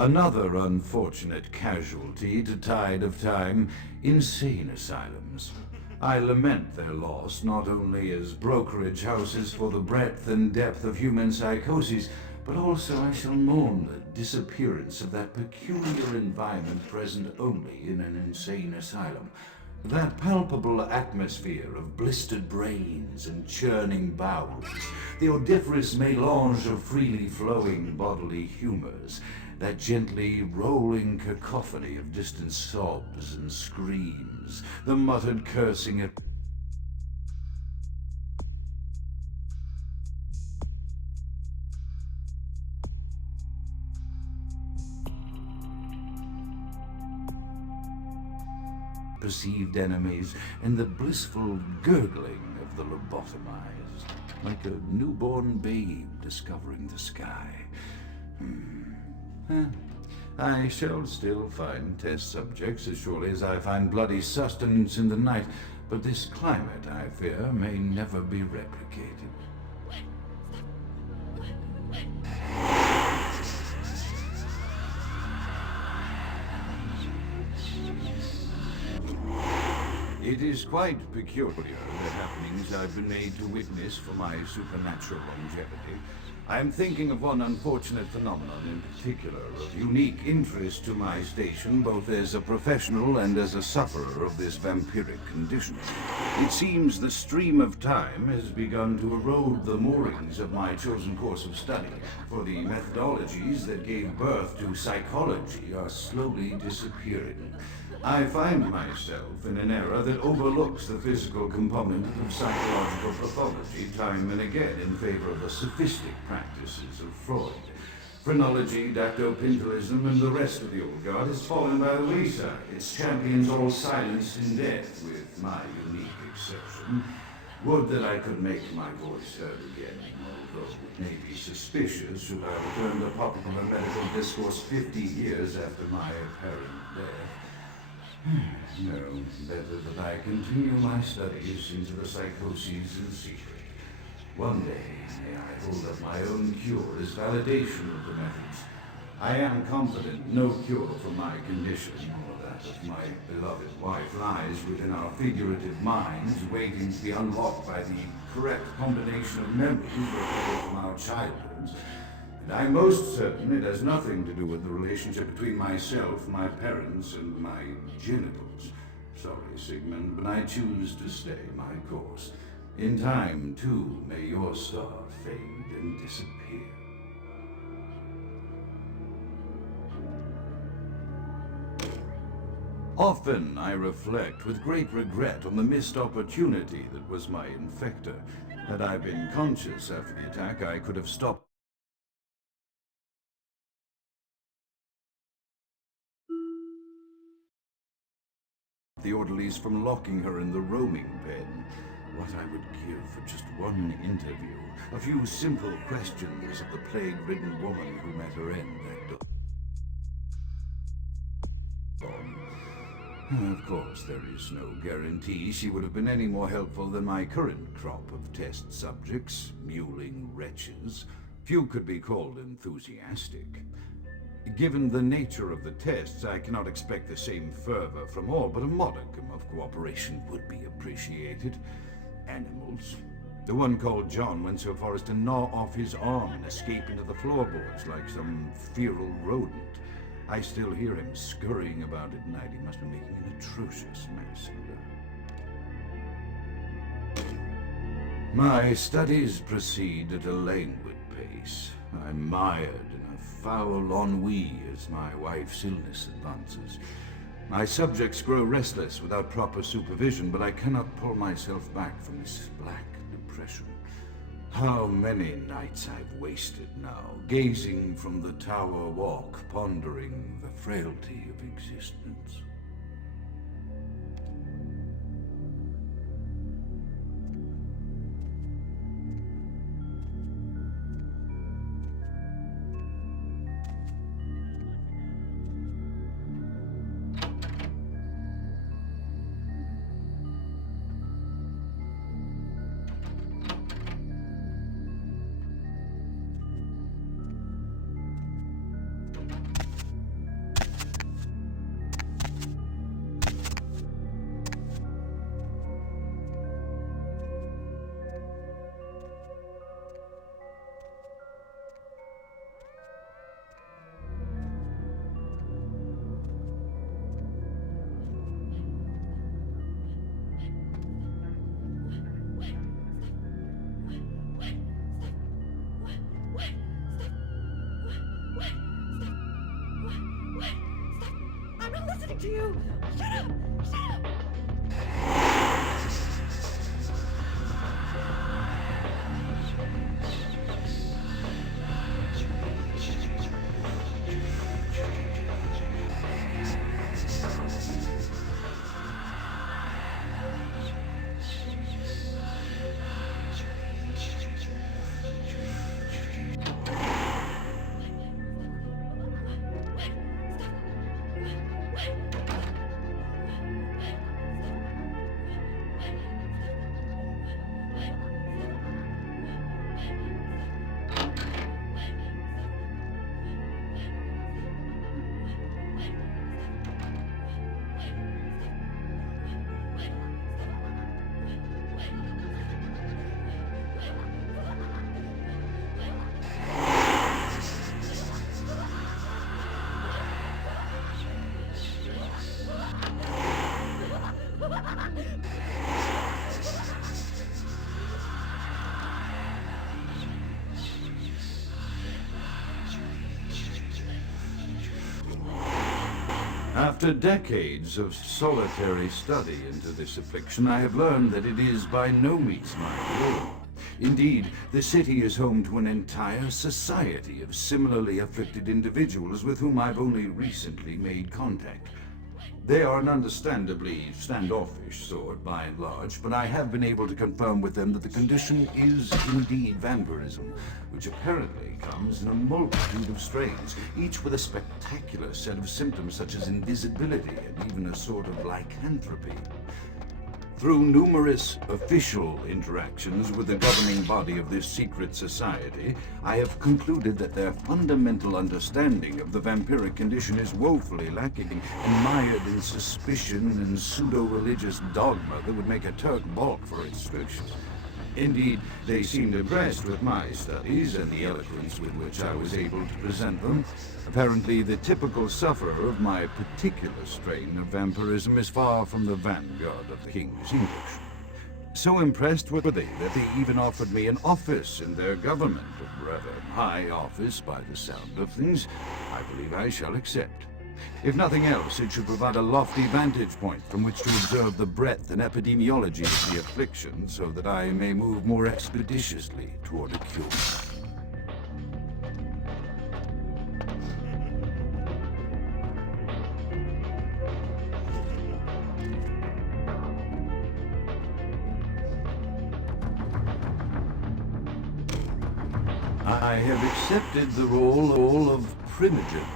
Another unfortunate casualty to tide of time, insane asylums. I lament their loss not only as brokerage houses for the breadth and depth of human psychoses, but also I shall mourn the disappearance of that peculiar environment present only in an insane asylum. That palpable atmosphere of blistered brains and churning bowels, the odoriferous melange of freely flowing bodily humors, that gently rolling cacophony of distant sobs and screams, the muttered cursing at perceived enemies, and the blissful gurgling of the lobotomized, like a newborn babe discovering the sky. I shall still find test subjects as surely as I find bloody sustenance in the night, but this climate, I fear, may never be replicated. It is quite peculiar, the happenings I've been made to witness for my supernatural longevity. I am thinking of one unfortunate phenomenon in particular, of unique interest to my station, both as a professional and as a sufferer of this vampiric condition. It seems the stream of time has begun to erode the moorings of my chosen course of study, for the methodologies that gave birth to psychology are slowly disappearing. I find myself in an era that overlooks the physical component of psychological pathology time and again in favor of the sophistic practices of Freud. Phrenology, dactylpintolism, and the rest of the old guard has fallen by the wayside, its champions all silenced in death, with my unique exception. Would that I could make my voice heard again, although it may be suspicious should I return to popular medical discourse 50 years after my apparent death. No, better that I continue my studies into the psychoses in secret. One day, may I hold up my own cure as validation of the methods. I am confident no cure for my condition, or that of my beloved wife, lies within our figurative minds, waiting to be unlocked by the correct combination of memories recorded from our childhoods. And I'm most certain it has nothing to do with the relationship between myself, my parents, and my genitals. Sorry, Sigmund, but I choose to stay my course. In time, too, may your star fade and disappear. Often I reflect with great regret on the missed opportunity that was my infector. Had I been conscious after the attack, I could have stopped the orderlies from locking her in the roaming pen. What I would give for just one interview, a few simple questions of the plague-ridden woman who met her end that dawn. Of course, there is no guarantee she would have been any more helpful than my current crop of test subjects, mewling wretches. Few could be called enthusiastic. Given the nature of the tests, I cannot expect the same fervor from all, but a modicum of cooperation would be appreciated. Animals. The one called John went so far as to gnaw off his arm and escape into the floorboards like some feral rodent. I still hear him scurrying about at night. He must be making an atrocious mess. My studies proceed at a languid pace. I'm mired in a foul ennui as my wife's illness advances. My subjects grow restless without proper supervision, but I cannot pull myself back from this black depression. How many nights I've wasted now, gazing from the tower walk, pondering the frailty of existence. To you. Shut up! Shut up! After decades of solitary study into this affliction, I have learned that it is by no means my cure. Indeed, the city is home to an entire society of similarly afflicted individuals with whom I've only recently made contact. They are an understandably standoffish sort by and large, but I have been able to confirm with them that the condition is indeed vampirism, which apparently comes in a multitude of strains, each with a spectacular set of symptoms such as invisibility and even a sort of lycanthropy. Through numerous official interactions with the governing body of this secret society, I have concluded that their fundamental understanding of the vampiric condition is woefully lacking and mired in suspicion and pseudo-religious dogma that would make a Turk balk for its strictures. Indeed, they seemed impressed with my studies and the eloquence with which I was able to present them. Apparently, the typical sufferer of my particular strain of vampirism is far from the vanguard of the King's English. So impressed were they that they even offered me an office in their government, a rather high office by the sound of things. I believe I shall accept. If nothing else, it should provide a lofty vantage point from which to observe the breadth and epidemiology of the affliction, so that I may move more expeditiously toward a cure. I have accepted the role of primogen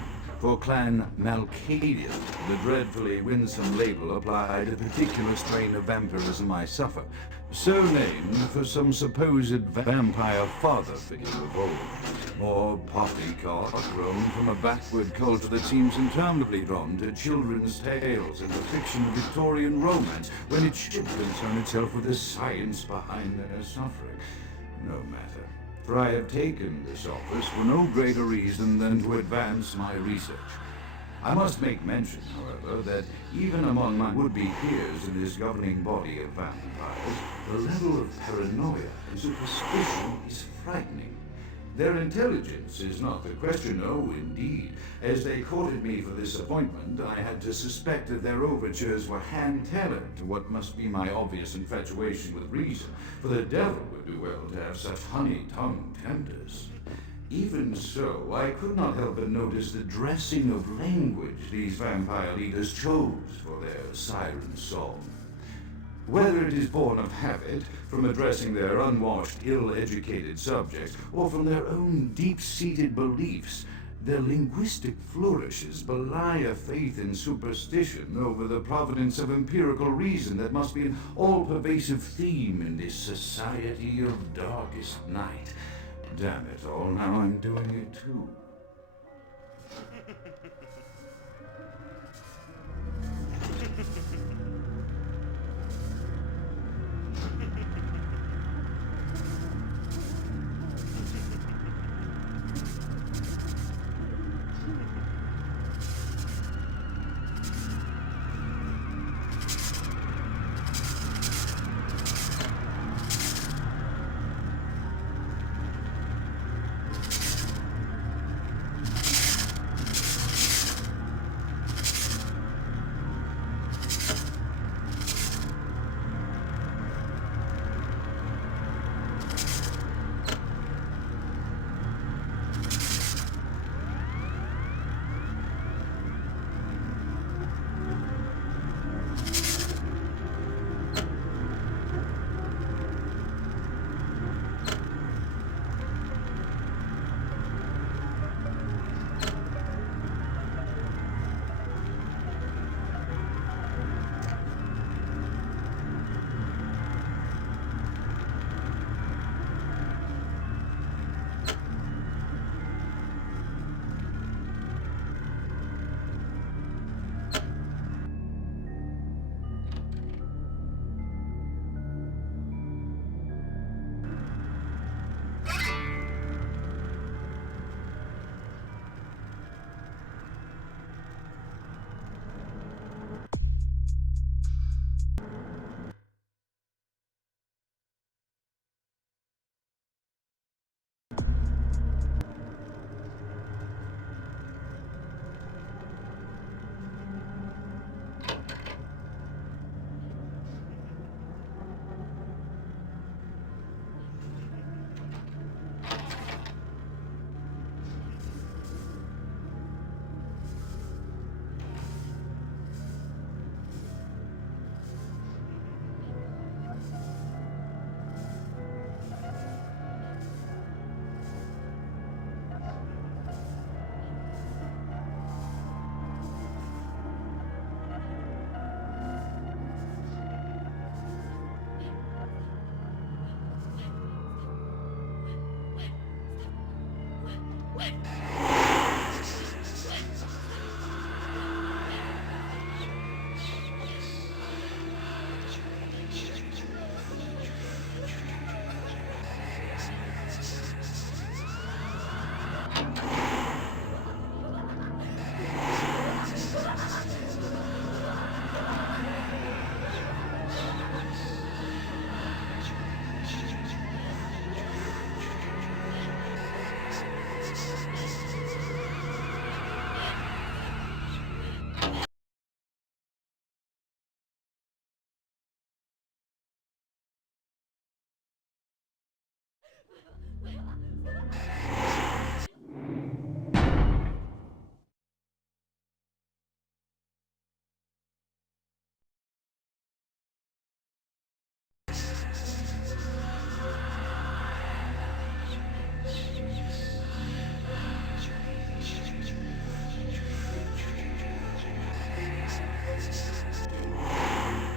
for Clan Malkavian, the dreadfully winsome label applied a particular strain of vampirism I suffer, so named for some supposed vampire father figure of old, or poppycock grown from a backward culture that seems interminably drawn to children's tales and the fiction of Victorian romance when it should concern itself with the science behind their suffering. No matter, for I have taken this office for no greater reason than to advance my research. I must make mention, however, that even among my would-be peers in this governing body of vampires, the level of paranoia and superstition is frightening. Their intelligence is not the question, oh, indeed. As they courted me for this appointment, I had to suspect that their overtures were hand-tailored to what must be my obvious infatuation with reason, for the devil would do well to have such honey-tongued tempters. Even so, I could not help but notice the dressing of language these vampire leaders chose for their siren song. Whether it is born of habit, from addressing their unwashed, ill-educated subjects, or from their own deep-seated beliefs, their linguistic flourishes belie a faith in superstition over the providence of empirical reason that must be an all-pervasive theme in this society of darkest night. Damn it all, now I'm doing it too.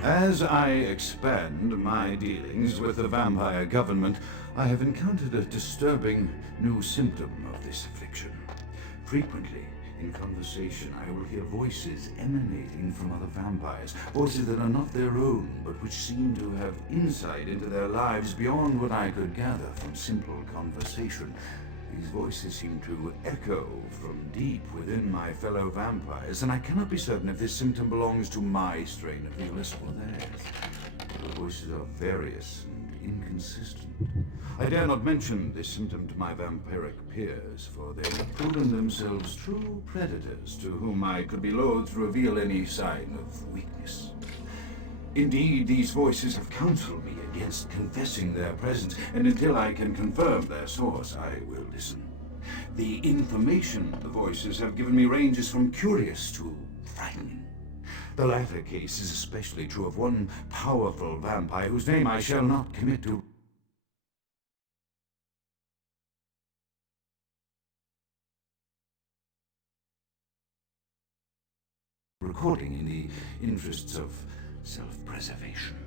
As I expand my dealings with the vampire government, I have encountered a disturbing new symptom of this affliction. Frequently, in conversation, I will hear voices emanating from other vampires, voices that are not their own, but which seem to have insight into their lives beyond what I could gather from simple conversation. These voices seem to echo from deep within my fellow vampires, and I cannot be certain if this symptom belongs to my strain of illness or theirs. The voices are various and inconsistent. I dare not mention this symptom to my vampiric peers, for they have proven themselves true predators to whom I could be loath to reveal any sign of weakness. Indeed, these voices have counseled me against confessing their presence, and until I can confirm their source, I will listen. The information the voices have given me ranges from curious to frightening. The latter case is especially true of one powerful vampire whose name I shall not commit to recording in the interests of self-preservation.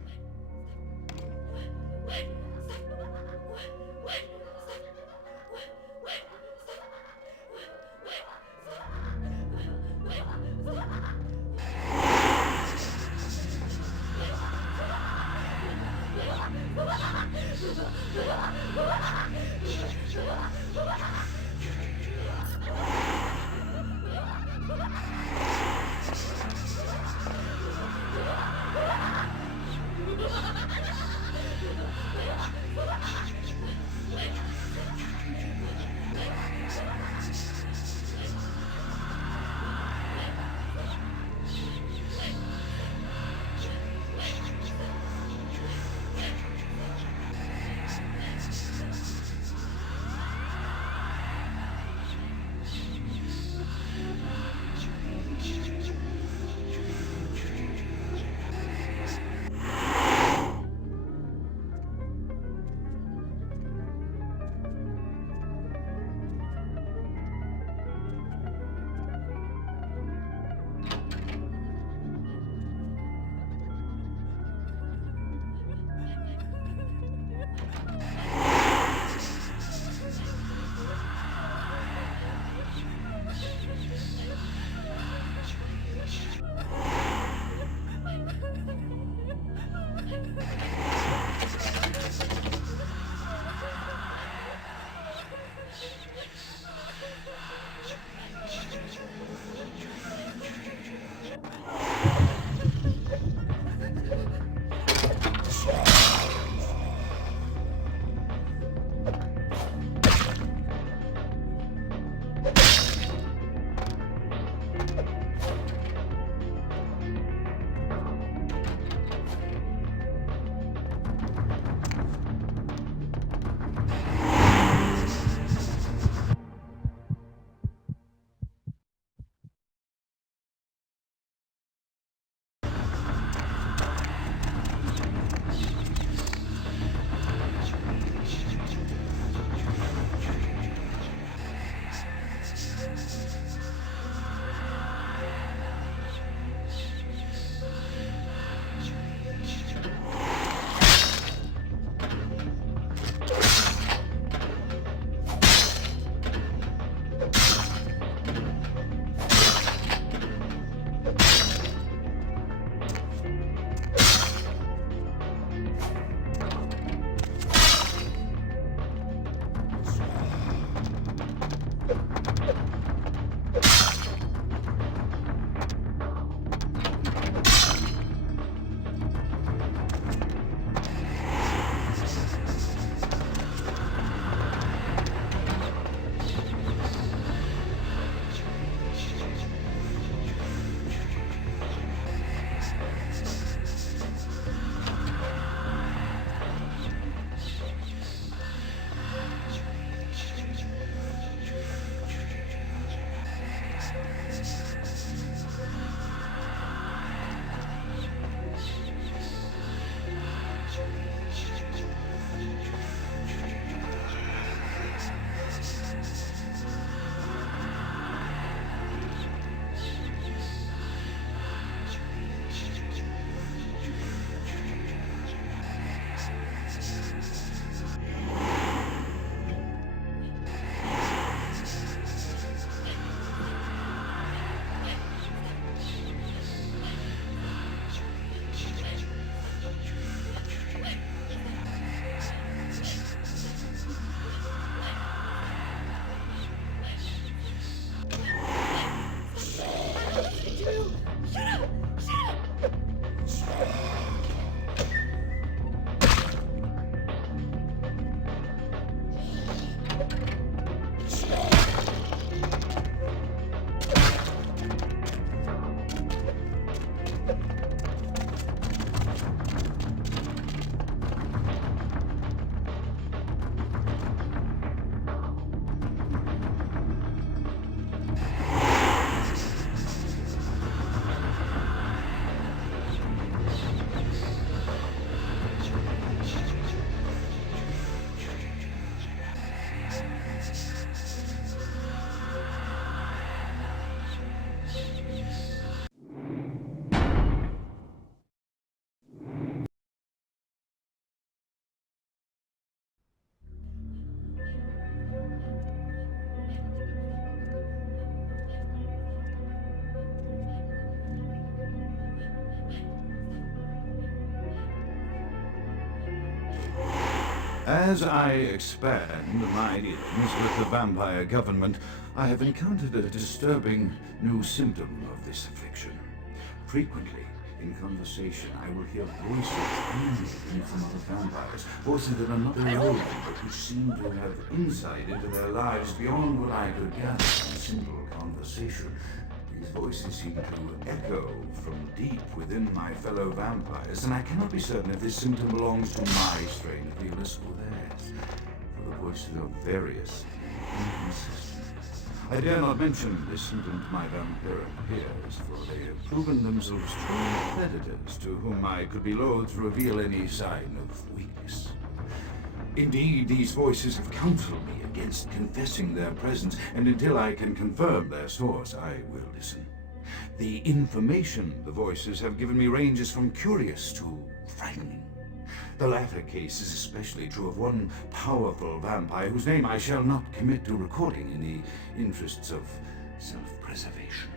As I expand my dealings with the vampire government, I have encountered a disturbing new symptom of this affliction. Frequently, in conversation, I will hear voices emanating from other vampires, voices that are not their own, but who seem to have insight into their lives beyond what I could gather from simple conversation. These voices seem to echo from deep within my fellow vampires, and I cannot be certain if this symptom belongs to my strain of illness or theirs, for the voices are various and inconsistent. I dare not mention this symptom to my vampiric peers, for they have proven themselves true predators to whom I could be loath to reveal any sign of weakness. Indeed, these voices have counseled me against confessing their presence, and until I can confirm their source, I will listen. The information the voices have given me ranges from curious to frightening. The latter case is especially true of one powerful vampire whose name I shall not commit to recording in the interests of self-preservation.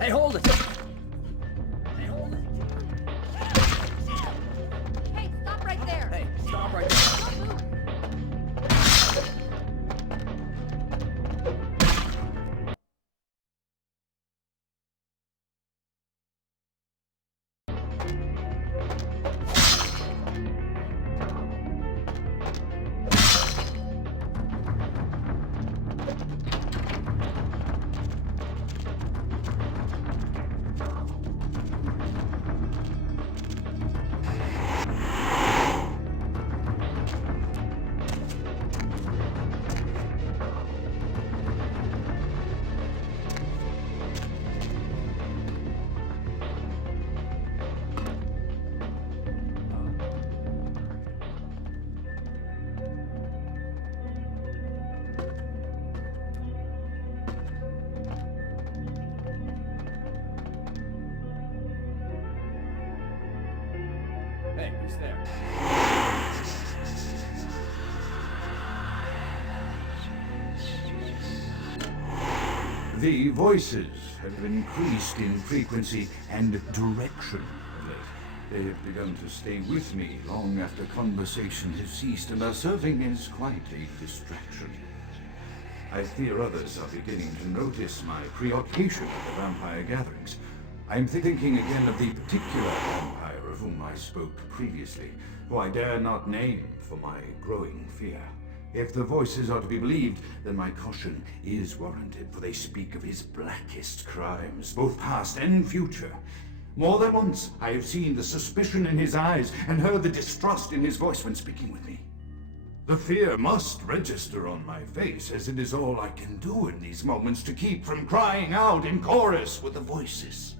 Hey, hold it! Hey, stop right there! Hey, stop right there! Don't move! Hey, who's there? The voices have increased in frequency and direction of late. They have begun to stay with me long after conversation has ceased and are serving as quite a distraction. I fear others are beginning to notice my preoccupation at the vampire gatherings. I'm thinking again of the particular vampire of whom I spoke previously, who I dare not name for my growing fear. If the voices are to be believed, then my caution is warranted, for they speak of his blackest crimes, both past and future. More than once I have seen the suspicion in his eyes and heard the distrust in his voice when speaking with me. The fear must register on my face, as it is all I can do in these moments to keep from crying out in chorus with the voices.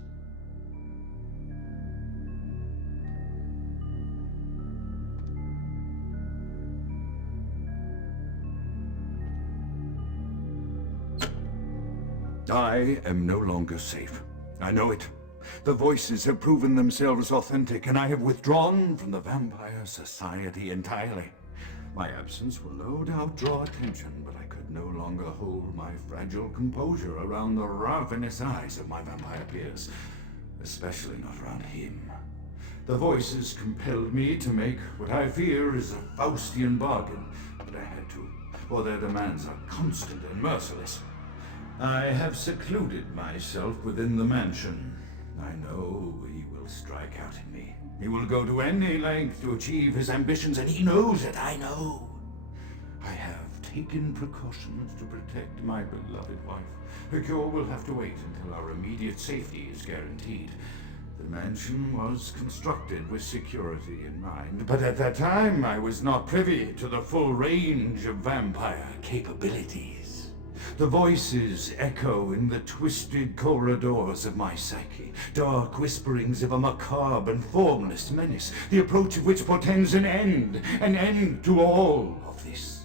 I am no longer safe. I know it. The voices have proven themselves authentic, and I have withdrawn from the Vampire Society entirely. My absence will no doubt draw attention, but I could no longer hold my fragile composure around the ravenous eyes of my vampire peers, especially not around him. The voices compelled me to make what I fear is a Faustian bargain, but I had to, for their demands are constant and merciless. I have secluded myself within the mansion. I know he will strike out at me. He will go to any length to achieve his ambitions, and he knows it, I know. I have taken precautions to protect my beloved wife. The cure will have to wait until our immediate safety is guaranteed. The mansion was constructed with security in mind, but at that time I was not privy to the full range of vampire capabilities. The voices echo in the twisted corridors of my psyche, dark whisperings of a macabre and formless menace, the approach of which portends an end to all of this.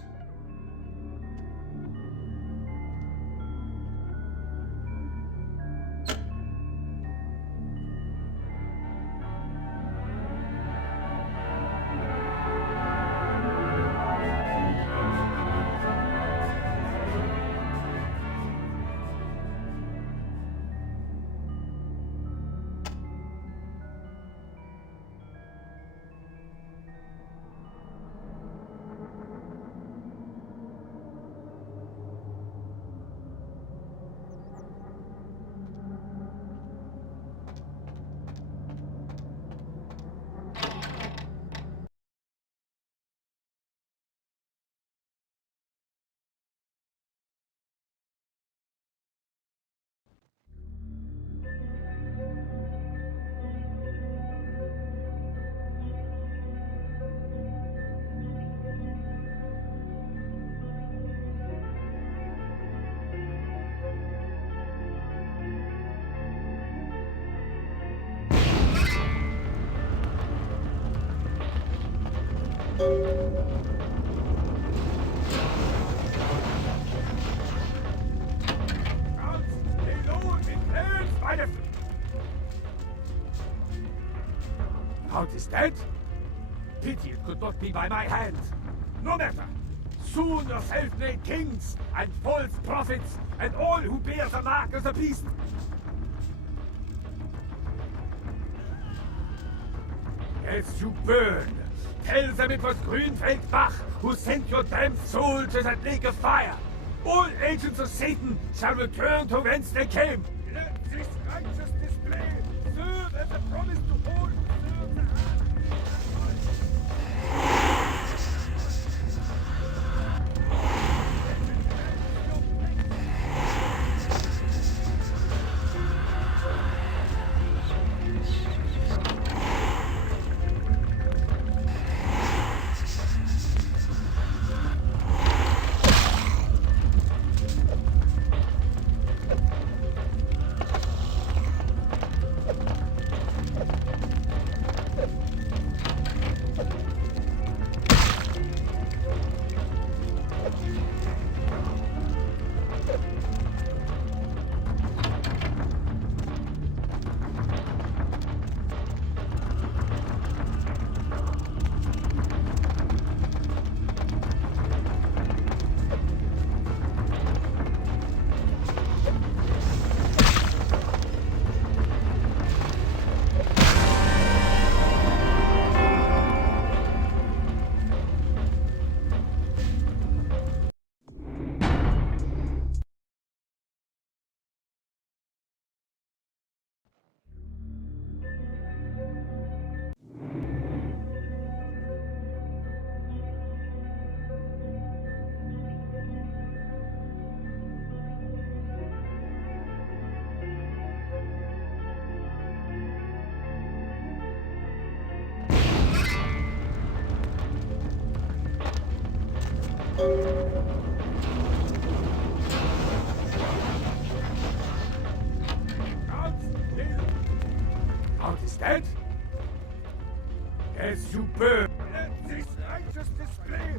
Count is dead? Pity it could not be by my hand. No matter. Soon your self-made kings and false prophets and all who bear the mark of the beast. As you burn, tell them it was Grünfeld Bach who sent your damned soul to that lake of fire. All agents of Satan shall return to whence they came. Let this righteous display serve as a promise to hold serve the Count is dead? As you burn, let this righteous display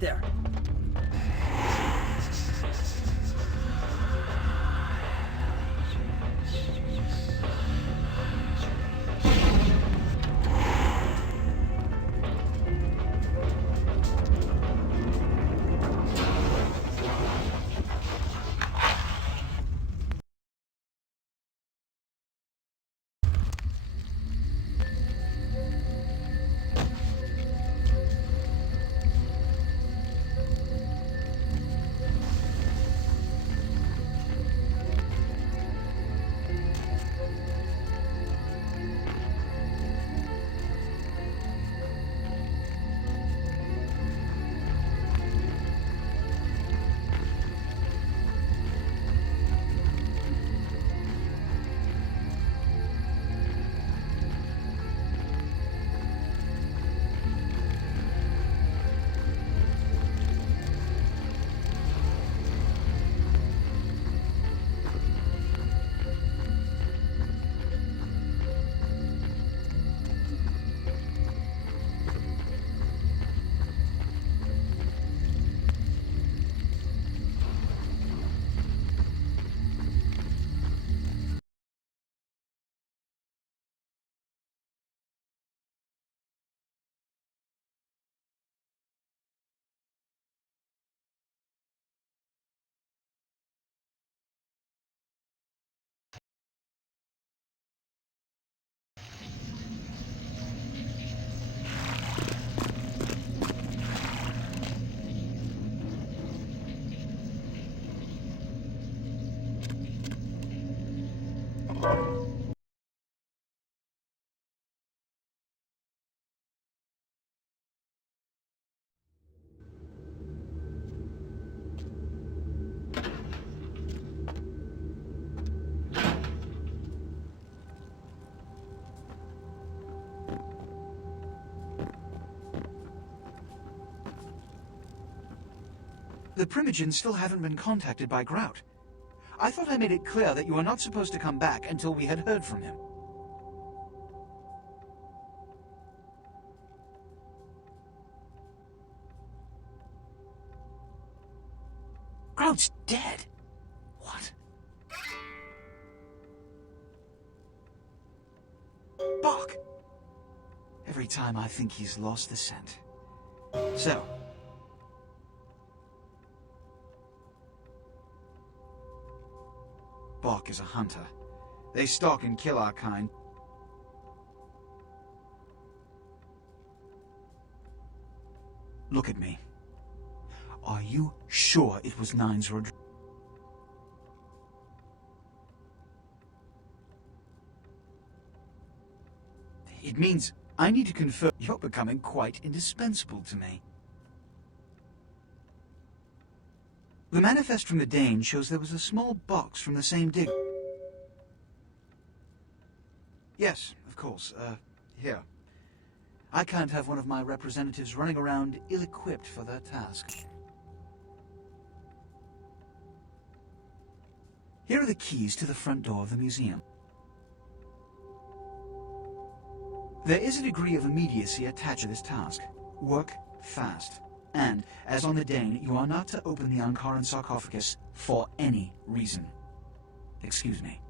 right there. The Primogens still haven't been contacted by Grout. I thought I made it clear that you were not supposed to come back until we had heard from him. Grout's dead? What? Bach! Every time I think he's lost the scent. So, Bach is a hunter. They stalk and kill our kind. Look at me. Are you sure it was Nine's Rodriguez? It means I need to confirm you're becoming quite indispensable to me. The manifest from the Dane shows there was a small box from the same dig. Yes, of course. Here. I can't have one of my representatives running around ill-equipped for their task. Here are the keys to the front door of the museum. There is a degree of immediacy attached to this task. Work fast. And, as on the Dane, you are not to open the Ankaran sarcophagus for any reason. Excuse me.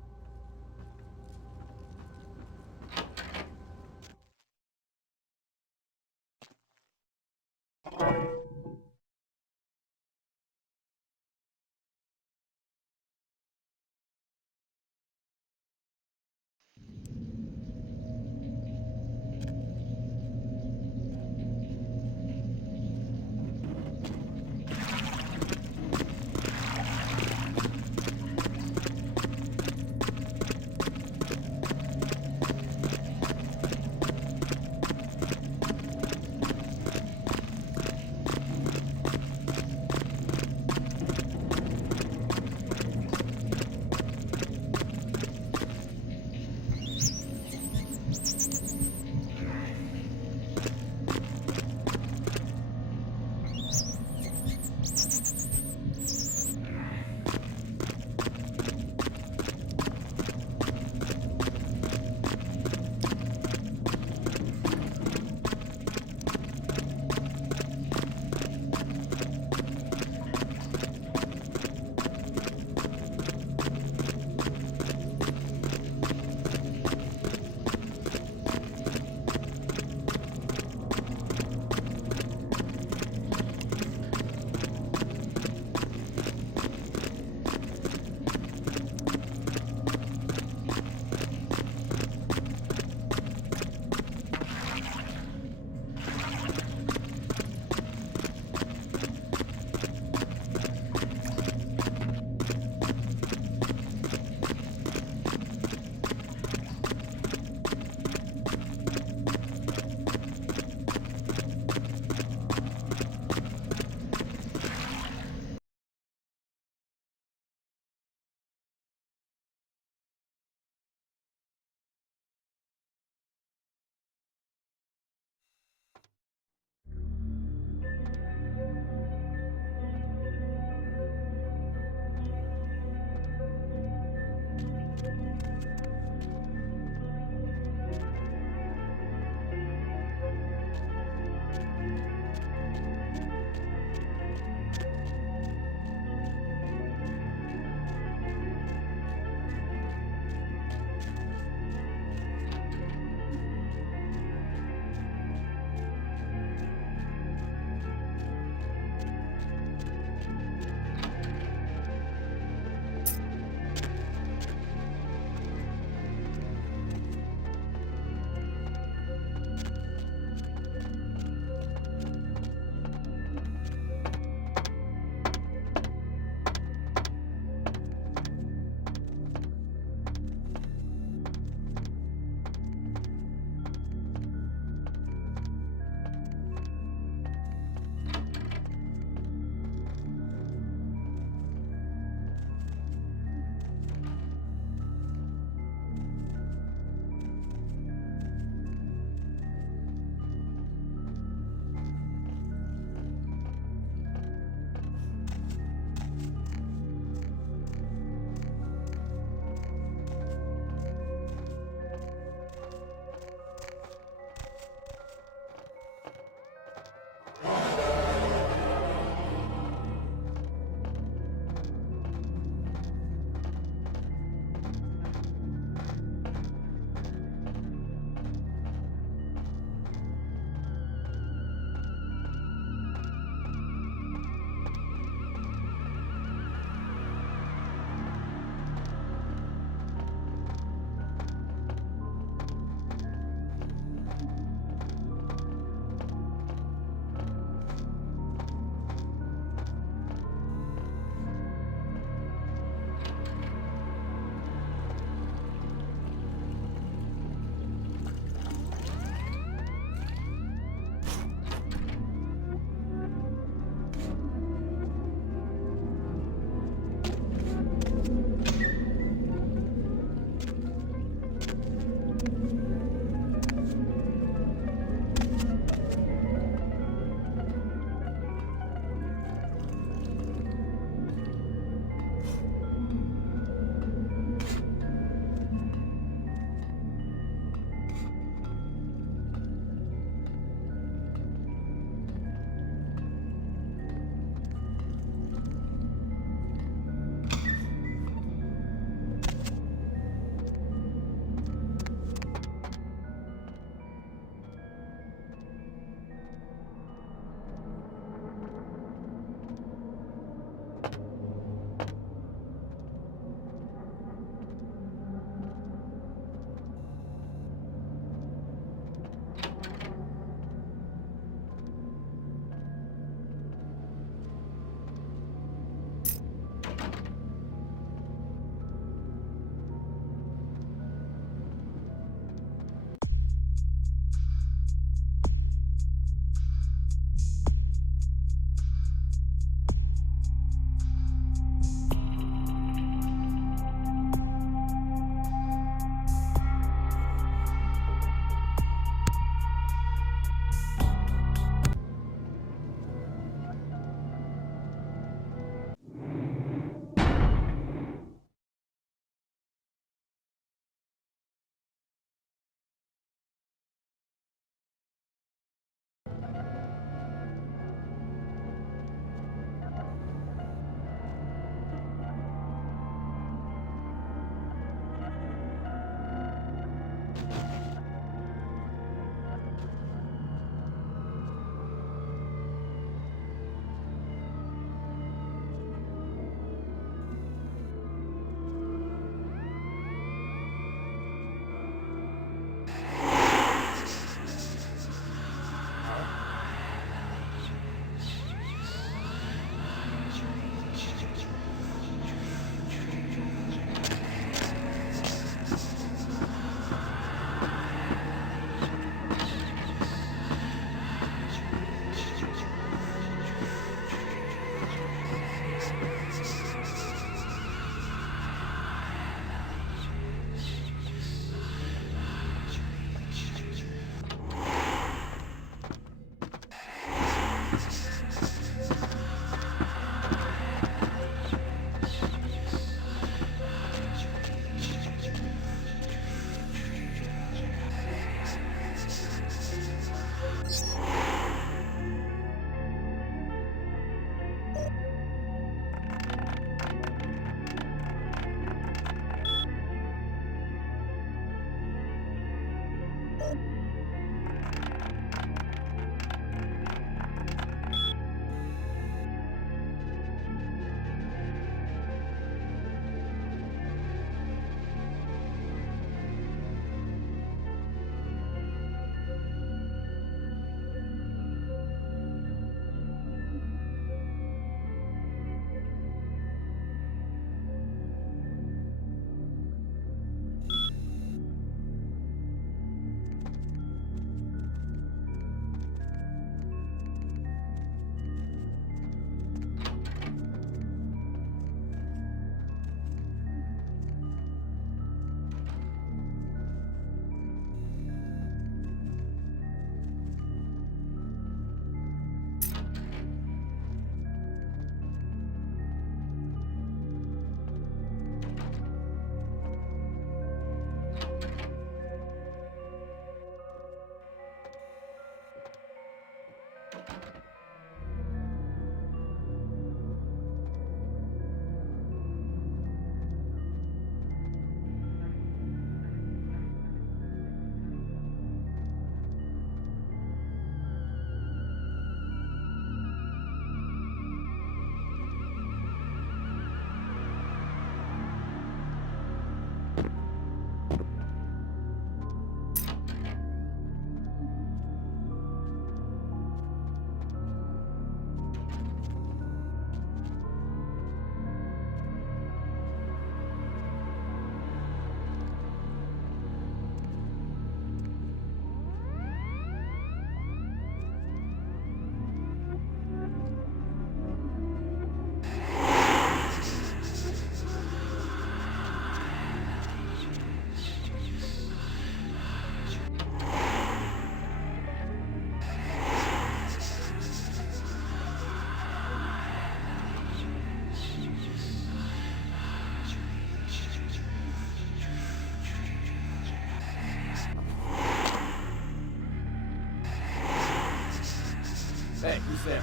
there?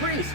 Freeze!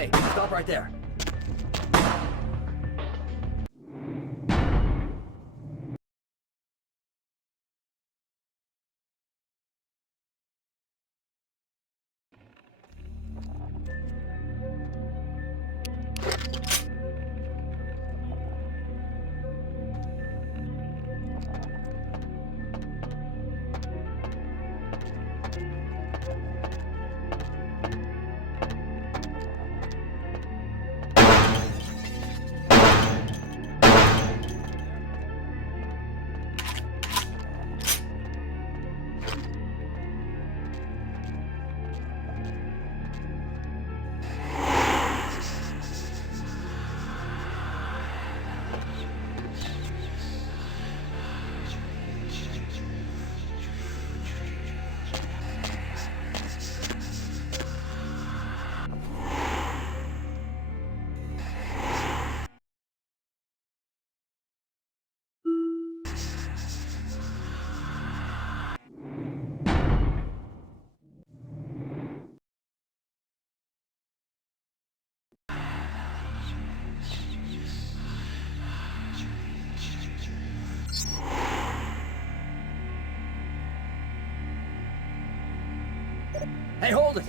Hey, stop right there. Hey, hold it!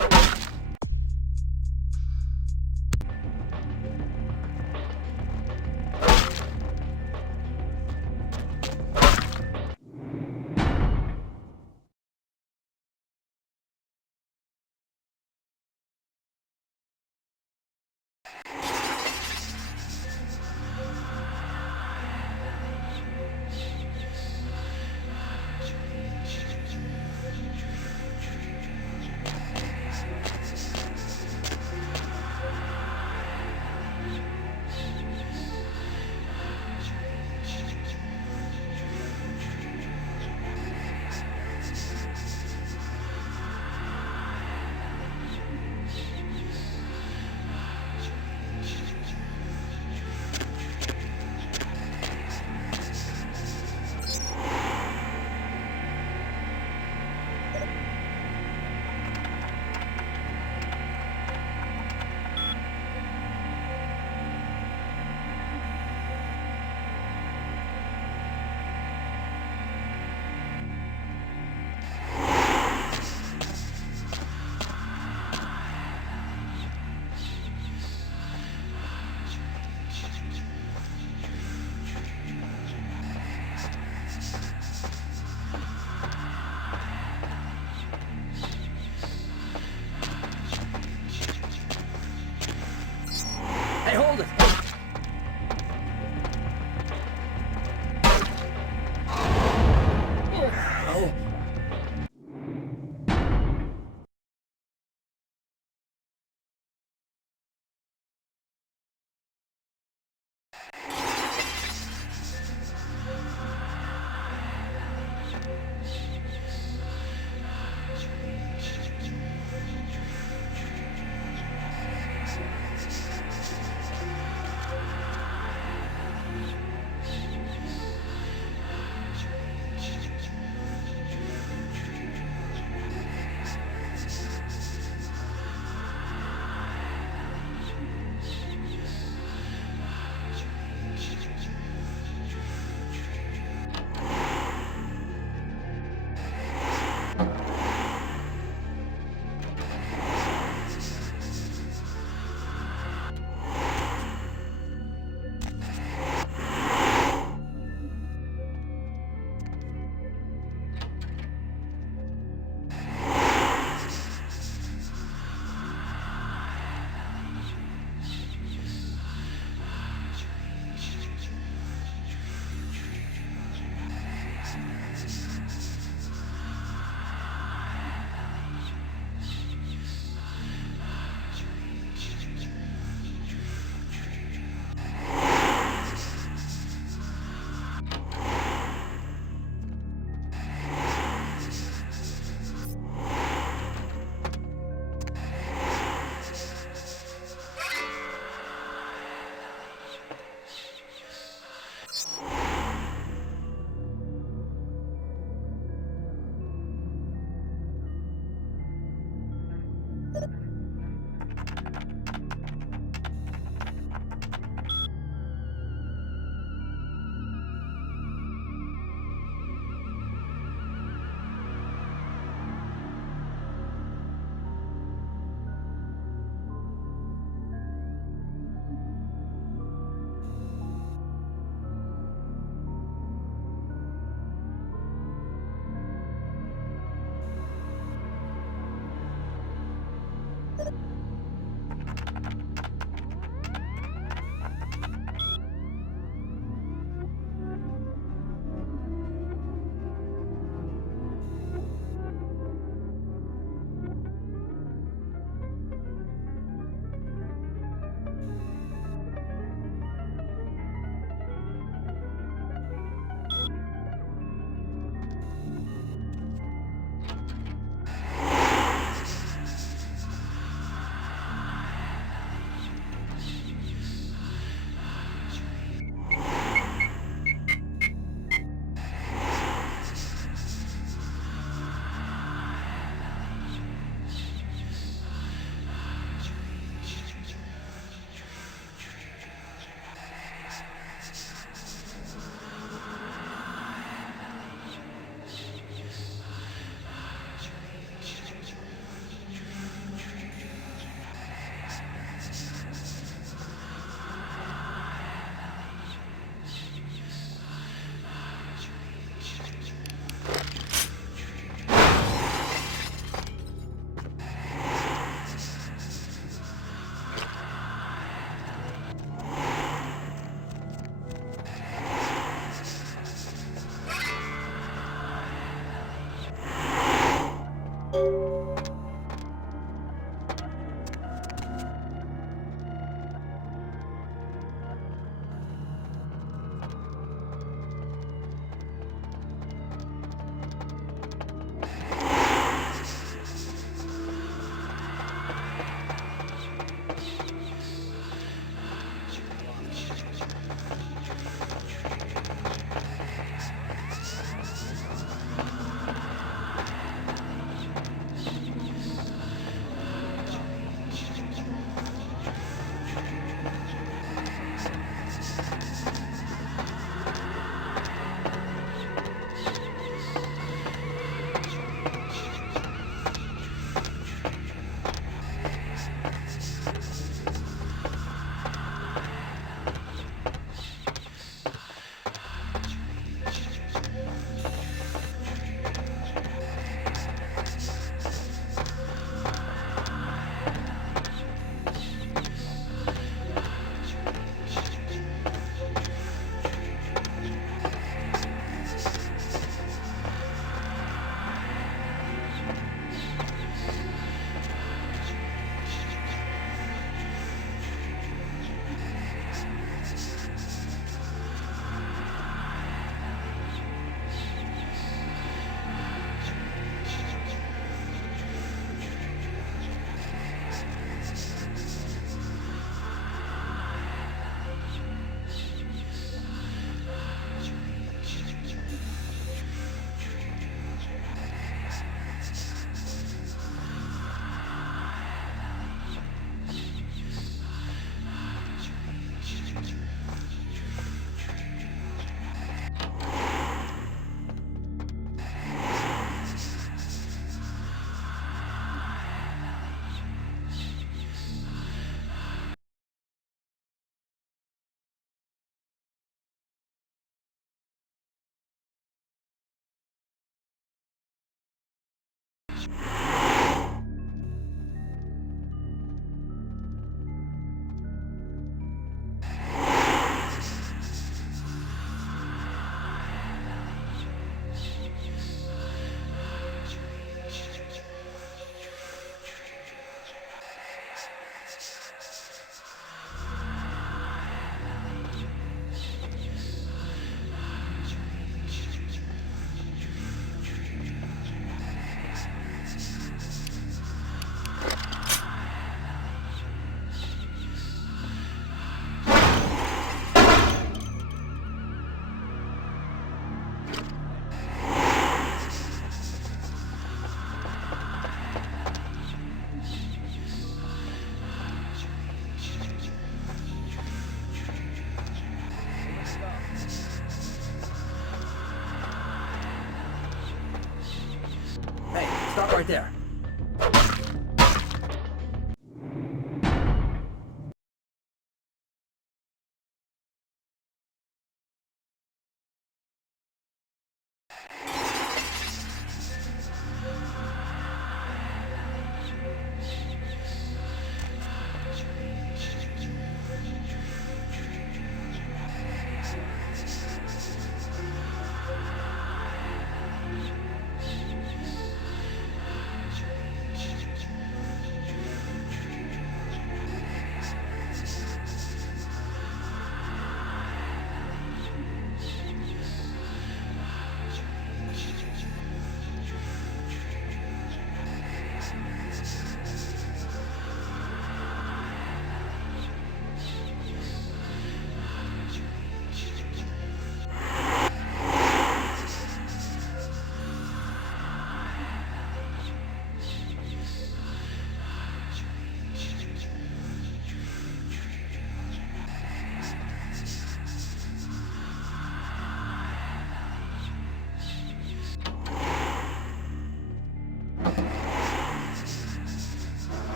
Stop right there.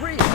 Freeze!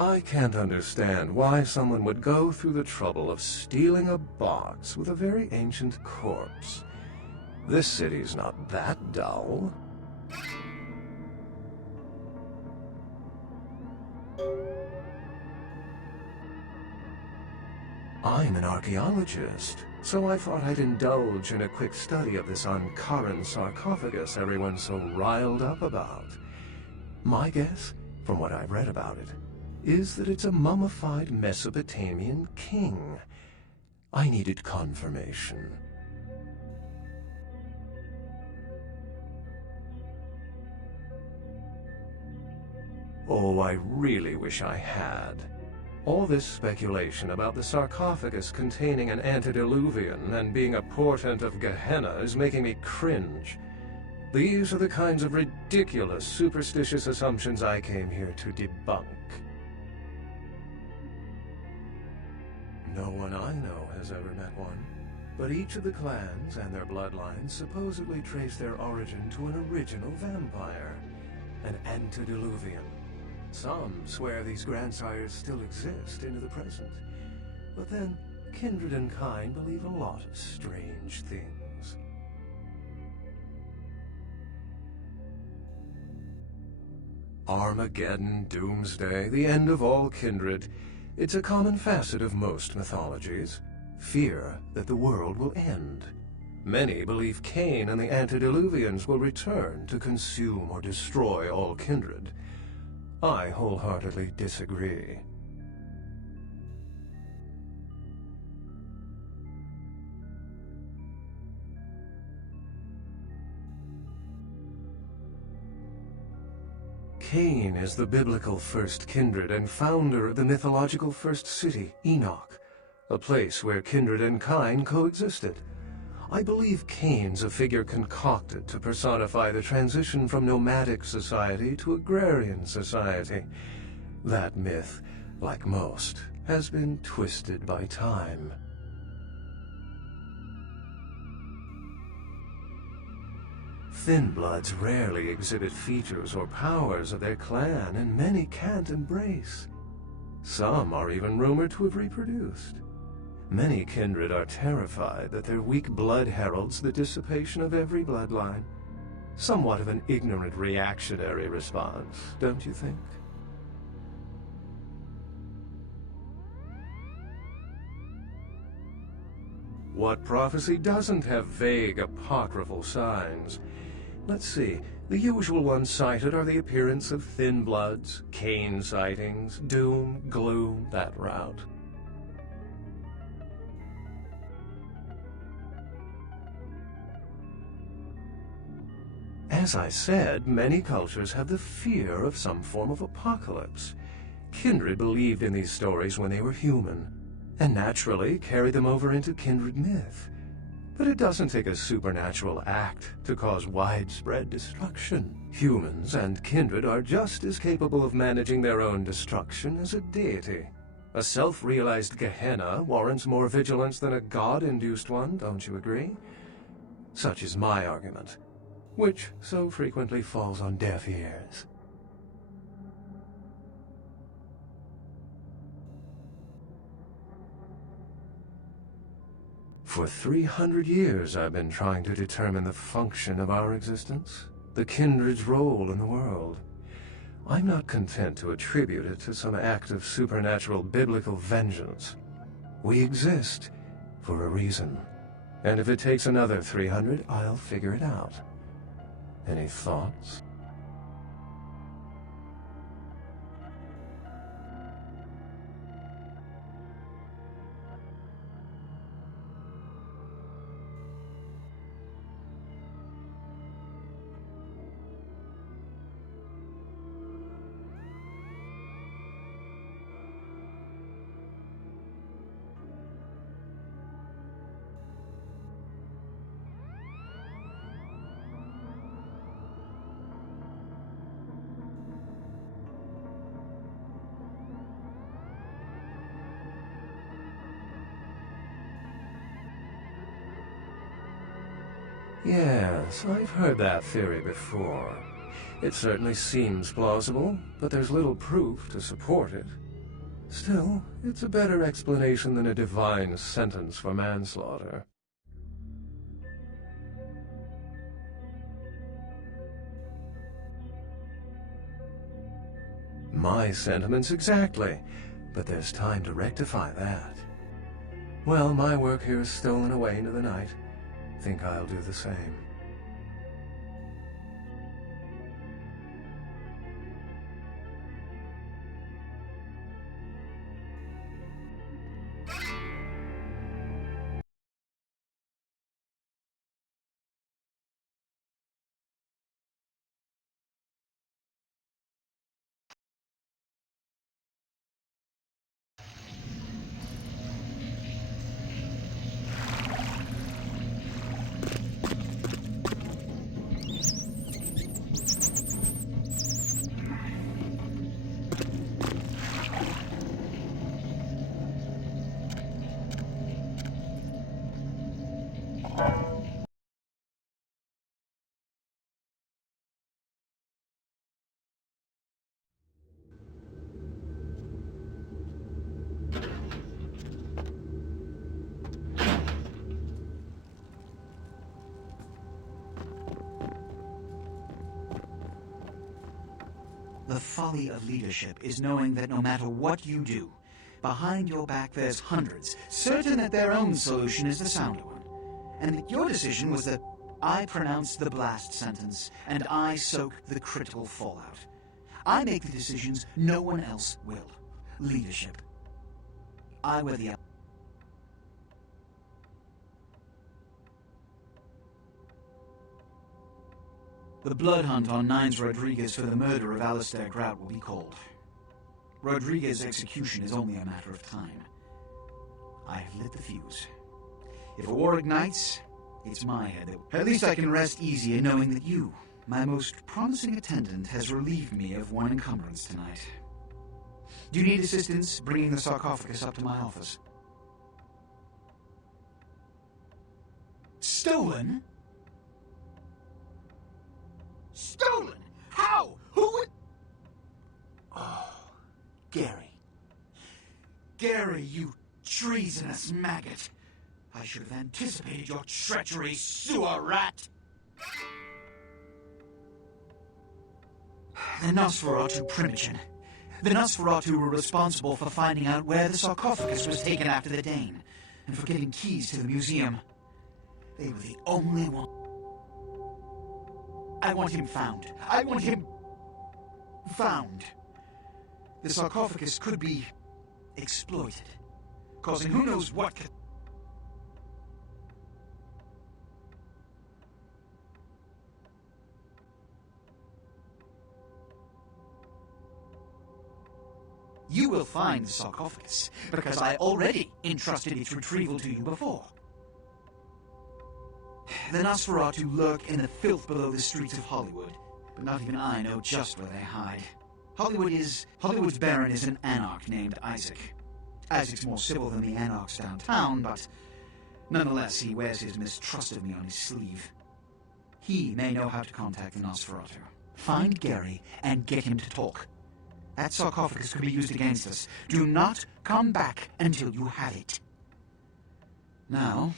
I can't understand why someone would go through the trouble of stealing a box with a very ancient corpse. This city's not that dull. I'm an archaeologist, so I thought I'd indulge in a quick study of this Ankaran sarcophagus everyone's so riled up about. My guess, from what I've read about it, is that it's a mummified Mesopotamian king. I needed confirmation. Oh, I really wish I had. All this speculation about the sarcophagus containing an antediluvian and being a portent of Gehenna is making me cringe. These are the kinds of ridiculous, superstitious assumptions I came here to debunk. No one I know has ever met one, but each of the clans and their bloodlines supposedly trace their origin to an original vampire, an antediluvian. Some swear these grandsires still exist into the present, but then kindred and kind believe a lot of strange things. Armageddon, doomsday, the end of all kindred. It's a common facet of most mythologies. Fear that the world will end. Many believe Cain and the antediluvians will return to consume or destroy all kindred. I wholeheartedly disagree. Cain is the biblical first kindred and founder of the mythological first city, Enoch, a place where kindred and kind coexisted. I believe Cain's a figure concocted to personify the transition from nomadic society to agrarian society. That myth, like most, has been twisted by time. Thin bloods rarely exhibit features or powers of their clan, and many can't embrace. Some are even rumored to have reproduced. Many kindred are terrified that their weak blood heralds the dissipation of every bloodline. Somewhat of an ignorant reactionary response, don't you think? What prophecy doesn't have vague apocryphal signs? Let's see. The usual ones cited are the appearance of thin bloods, Cain sightings, doom, gloom, that route. As I said, many cultures have the fear of some form of apocalypse. Kindred believed in these stories when they were human, and naturally carried them over into kindred myth. But it doesn't take a supernatural act to cause widespread destruction. Humans and kindred are just as capable of managing their own destruction as a deity. A self-realized Gehenna warrants more vigilance than a god-induced one, don't you agree? Such is my argument, which so frequently falls on deaf ears. For 300 years I've been trying to determine the function of our existence, the kindred's role in the world. I'm not content to attribute it to some act of supernatural biblical vengeance. We exist for a reason, and if it takes another 300, I'll figure it out. Any thoughts? Yes, I've heard that theory before. It certainly seems plausible, but there's little proof to support it. Still, it's a better explanation than a divine sentence for manslaughter. My sentiments exactly, but there's time to rectify that. Well, my work here is stolen away into the night. Think I'll do the same. The folly of leadership is knowing that no matter what you do, behind your back there's hundreds, certain that their own solution is the sounder one. And that your decision was that I pronounce the blast sentence, and I soak the critical fallout. I make the decisions, no one else will. Leadership. I wear the... The blood hunt on Nines Rodriguez for the murder of Alistair Grout will be called. Rodriguez's execution is only a matter of time. I have lit the fuse. If a war ignites, it's my head that... At least I can rest easier knowing that you, my most promising attendant, has relieved me of one encumbrance tonight. Do you need assistance bringing the sarcophagus up to my office? Stolen? Stolen? How? Who would... Oh, Gary. Gary, you treasonous maggot. I should have anticipated your treachery, sewer rat. The Nosferatu Primogen. The Nosferatu were responsible for finding out where the sarcophagus was taken after the Dane, and for getting keys to the museum. They were the only one. I want him found. I want him... found. The sarcophagus could be exploited, causing who knows what... You will find the sarcophagus, because I already entrusted its retrieval to you before. The Nosferatu lurk in the filth below the streets of Hollywood, but not even I know just where they hide. Hollywood's Baron is an anarch named Isaac. Isaac's more civil than the anarchs downtown, but nonetheless he wears his mistrust of me on his sleeve. He may know how to contact the Nosferatu. Find Gary and get him to talk. That sarcophagus could be used against us. Do not come back until you have it. Now...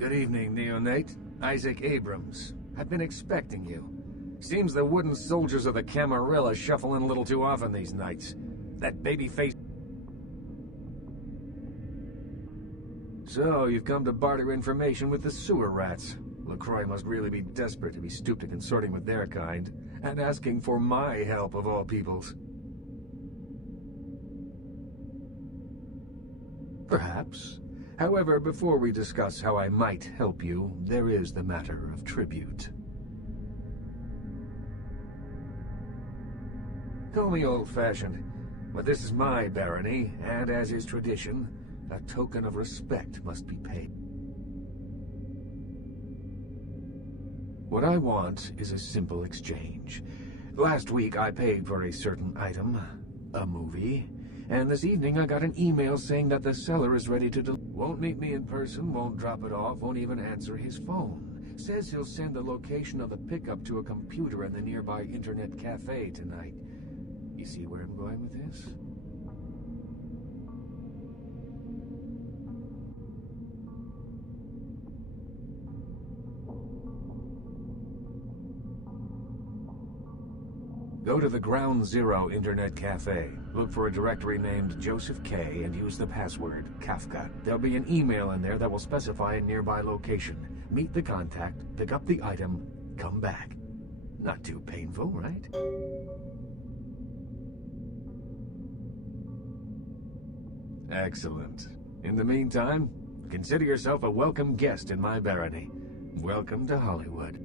Good evening, Neonate. Isaac Abrams. I've been expecting you. Seems the wooden soldiers of the Camarilla shuffle in a little too often these nights. That baby-faced... So, you've come to barter information with the sewer rats. LaCroix must really be desperate to be stooped to consorting with their kind, and asking for my help of all peoples. Perhaps. However, before we discuss how I might help you, there is the matter of tribute. Call me old-fashioned, but this is my barony, and as is tradition, a token of respect must be paid. What I want is a simple exchange. Last week I paid for a certain item, a movie, and this evening I got an email saying that the seller is ready to won't meet me in person, won't drop it off, won't even answer his phone. Says he'll send the location of the pickup to a computer in the nearby internet cafe tonight. You see where I'm going with this? Go to the Ground Zero Internet Cafe. Look for a directory named Joseph K. and use the password, Kafka. There'll be an email in there that will specify a nearby location. Meet the contact, pick up the item, come back. Not too painful, right? Excellent. In the meantime, consider yourself a welcome guest in my barony. Welcome to Hollywood.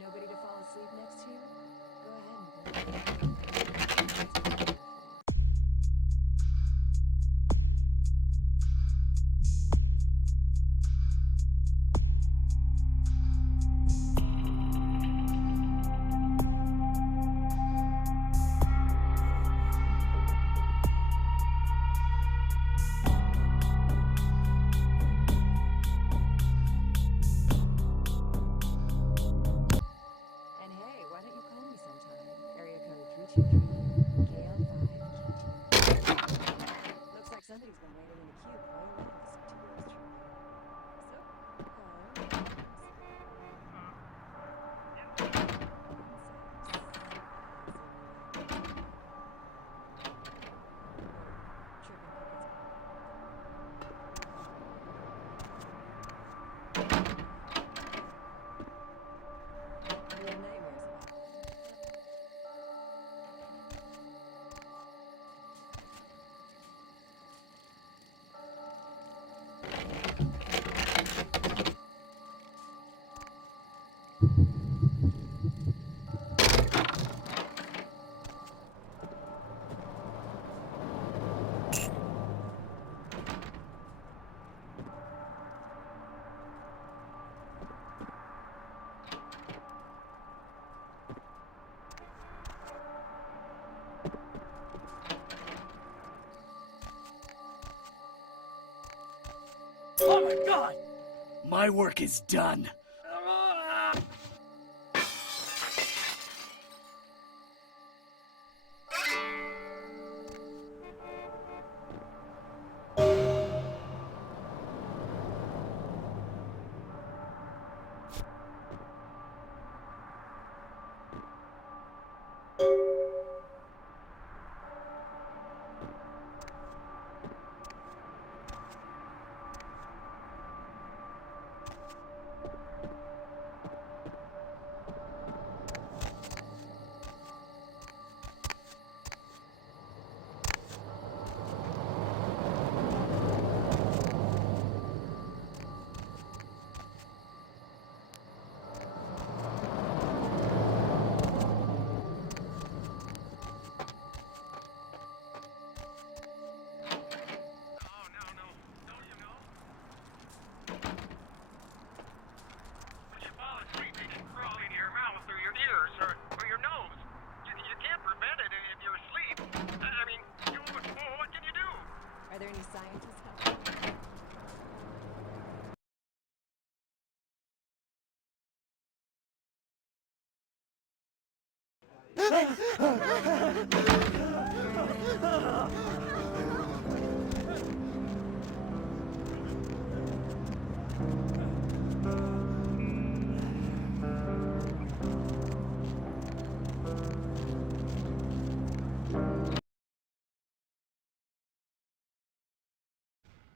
Nobody to fall asleep next to you? Go ahead and looks like somebody's been waiting in the queue quite a while to see two girls through. Oh my god! My work is done. scientists help?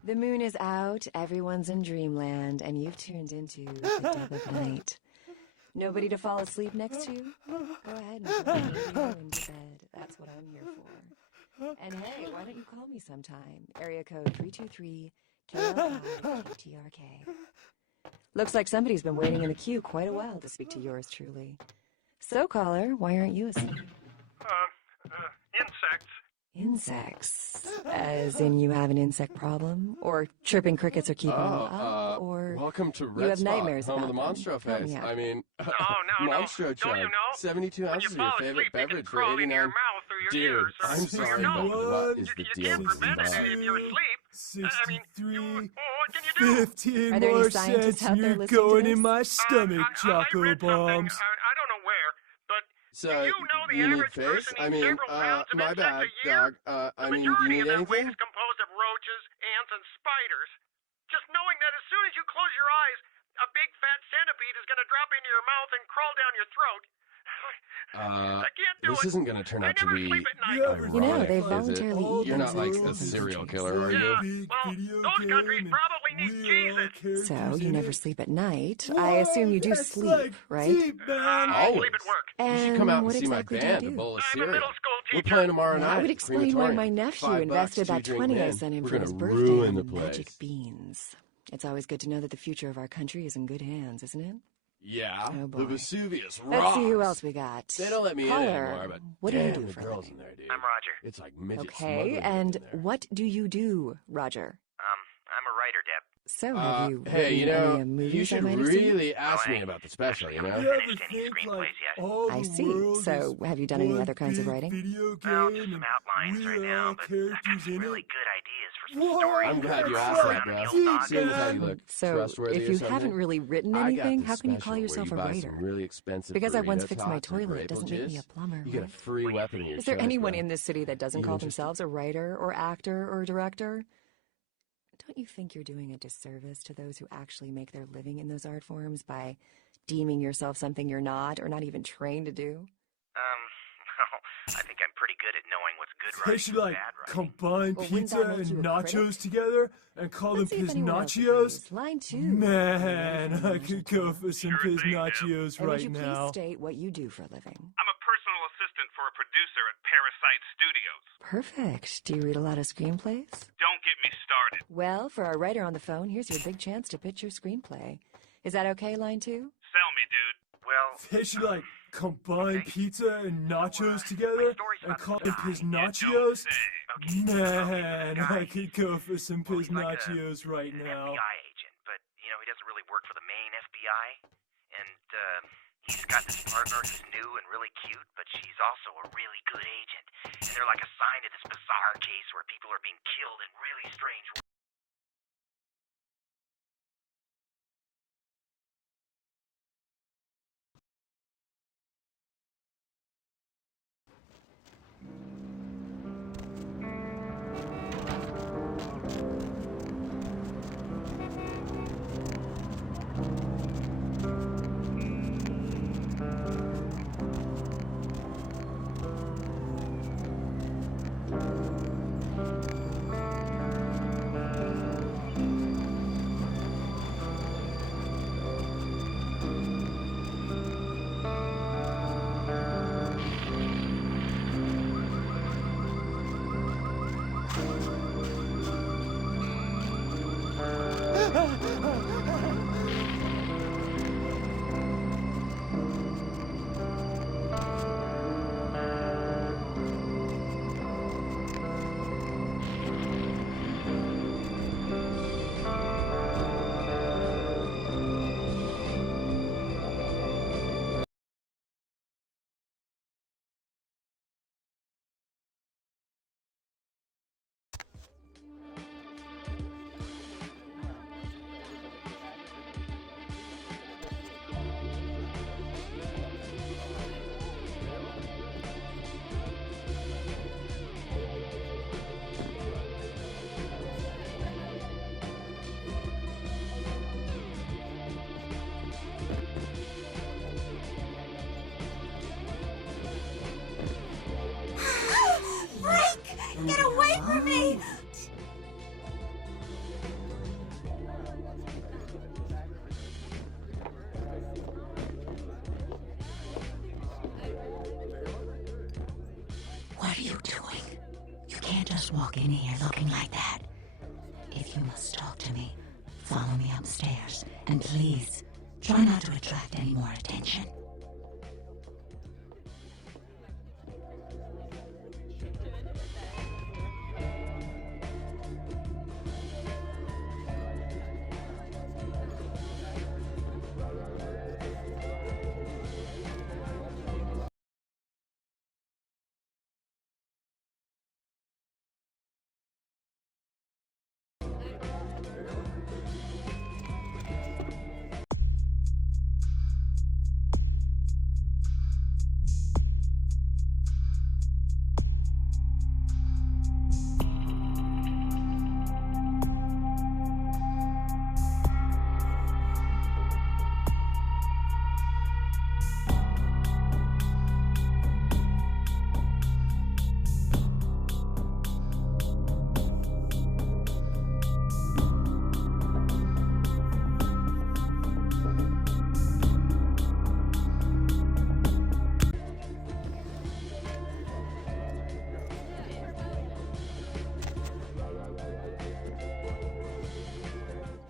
The moon is out, everyone's in dreamland, and you've turned into the dead of night. Nobody to fall asleep next to you? Go ahead and put me into bed. That's what I'm here for. And hey, why don't you call me sometime? Area code 323-KL5-GTRK. Looks like somebody's been waiting in the queue quite a while to speak to yours truly. So, caller, why aren't you asleep? Insects. Insects? As in you have an insect problem? Or chirping crickets are keeping you up? Or welcome to you have Red nightmares Spot, home about of the them? Monstro Help me face. out. I mean, No. Monstro Don't you chug. know? 72 When you ounces of fall your favorite asleep, it can beverage for crawl into 89. your mouth through your Dude, ears or I'm through your sorry, nose. but what is the You deal can't with prevent it you? if you're asleep. I mean, 63, what can you do? 15 Are there any more scientists cents out and there you're listening to going this? in my stomach, I Choco read something, Bombs. I don't know where, but So, do you know the you need average face? person I eats mean, several pounds of my insects bad, a year? dog. The I mean, do majority you of need that weight anything? is composed of roaches, ants, and spiders. Just knowing that as soon as you close your eyes, a big fat centipede is going to drop into your mouth and crawl down your throat. I can't do This it. isn't going to turn I out to never be sleep at night. You know, ironic, they is it? voluntarily eat You're not like a themselves. serial killer, are Yeah, you? well, those countries probably need Jesus. So, you never sleep at night. I assume you do sleep, right? I Always. sleep at work. You should And come out and what see my exactly do band, you a do? bowl of I'm a cereal. middle school We're teacher. playing tomorrow That night. would at explain why my Crematorium. nephew $5 invested that to drink 20 I in. sent him We're for his gonna birthday ruin on the magic place. beans. It's always good to know that the future of our country is in good hands, isn't it? Yeah, Oh, the boy. Vesuvius rocks. Let's see who else we got. They don't let me in Caller, anymore, but what do you damn, do the for a girls living? in there, dude. I'm Roger. It's like midget Okay, smuggling and in there. what do you do, Roger? I'm a writer, Deb. So, have you Hey, written you know, any movies you I should might have seen? really ask me about the special, you know? You ever Finished any think screenplays like yet? all I the see. world So, is have you done any one other kinds of big writing? Video Well, game just some and outlines right we're now, all but I got characters some in really it? good ideas for some Whoa, stories. I'm glad you that's asked like that, bro. deep, Seeing as how you man. look So, trustworthy if or you something, haven't really written I got anything, this how can you special call where yourself you a buy writer? some really expensive Because I once burritos, fixed my hot, and toilet grape doesn't make me a juice. plumber, You get a right? free weapon in your Is there choice, anyone bro. in this city that doesn't You call interested? themselves a writer or actor or director? Don't you think you're doing a disservice to those who actually make their living in those art forms by deeming yourself something you're not or not even trained to do? Well, I think I'm pretty good at knowing what's good They writing should and like bad writing. combine Well, wouldn't pizza that make and you a nachos critic? together and call Let's them see if anyone else piznachios. agrees. Line 2. Man, Away from I the could go for some Sure thing, Deb. piznachios And would right you please now. state what you do for a living? I'm a personal assistant for a producer at Parasite Studios. Perfect. Do you read a lot of screenplays? Don't get me started. Well, for our writer on the phone, here's your big chance to pitch your screenplay. Is that okay, line 2? Sell me, dude. Well, They should like combine pizza and nachos together and call them piznachios. say. Man, I could go for some Well, he's like piznachios right an now. FBI agent, but, you know, he doesn't really work for the main FBI. And, he's got this partner who's new and really cute, but she's also a really good agent. And they're like assigned to this bizarre case where people are being killed in really strange ways. Wait for me! What are you doing? You can't just walk in here looking like that. If you must talk to me, follow me upstairs, and please, try not to attract any more attention.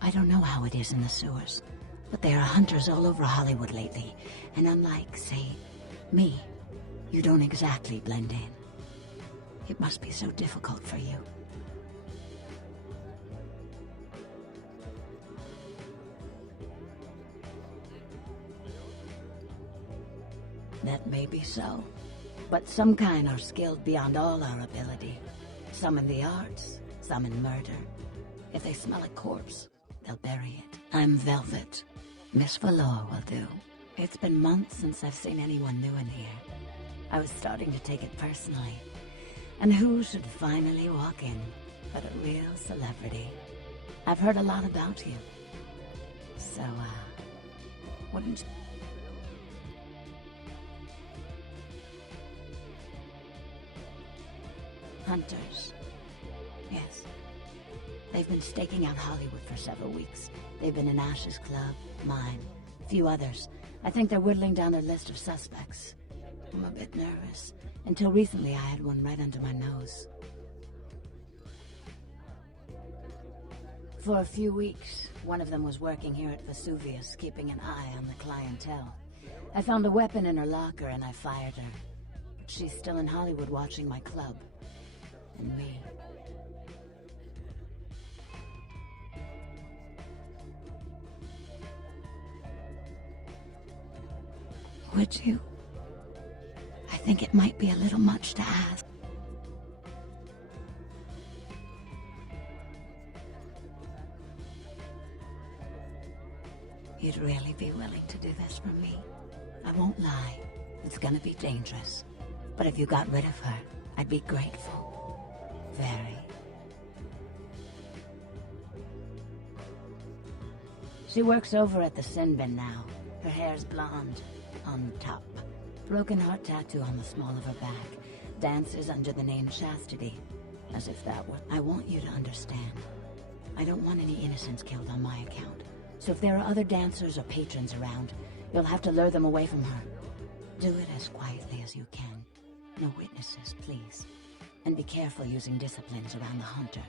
I don't know how it is in the sewers, but there are hunters all over Hollywood lately, and unlike, say, me, you don't exactly blend in. It must be so difficult for you. That may be so, but some kind are skilled beyond all our ability. Some in the arts, some in murder. If they smell a corpse, they'll bury it. I'm Velvet. Miss Valor will do. It's been months since I've seen anyone new in here. I was starting to take it personally. And who should finally walk in but a real celebrity? I've heard a lot about you. So, wouldn't you... Hunters. Yes. They've been staking out Hollywood for several weeks. They've been in Ash's club, mine, a few others. I think they're whittling down their list of suspects. I'm a bit nervous. Until recently, I had one right under my nose. For a few weeks, one of them was working here at Vesuvius, keeping an eye on the clientele. I found a weapon in her locker and I fired her. But she's still in Hollywood watching my club. And me. Would you? I think it might be a little much to ask. You'd really be willing to do this for me? I won't lie. It's gonna be dangerous. But if you got rid of her, I'd be grateful. Very. She works over at the sin bin now. Her hair's blonde. On top. Broken heart tattoo on the small of her back. Dances under the name Chastity. As if that were... I want you to understand. I don't want any innocents killed on my account. So if there are other dancers or patrons around, you'll have to lure them away from her. Do it as quietly as you can. No witnesses, please. And be careful using disciplines around the hunter.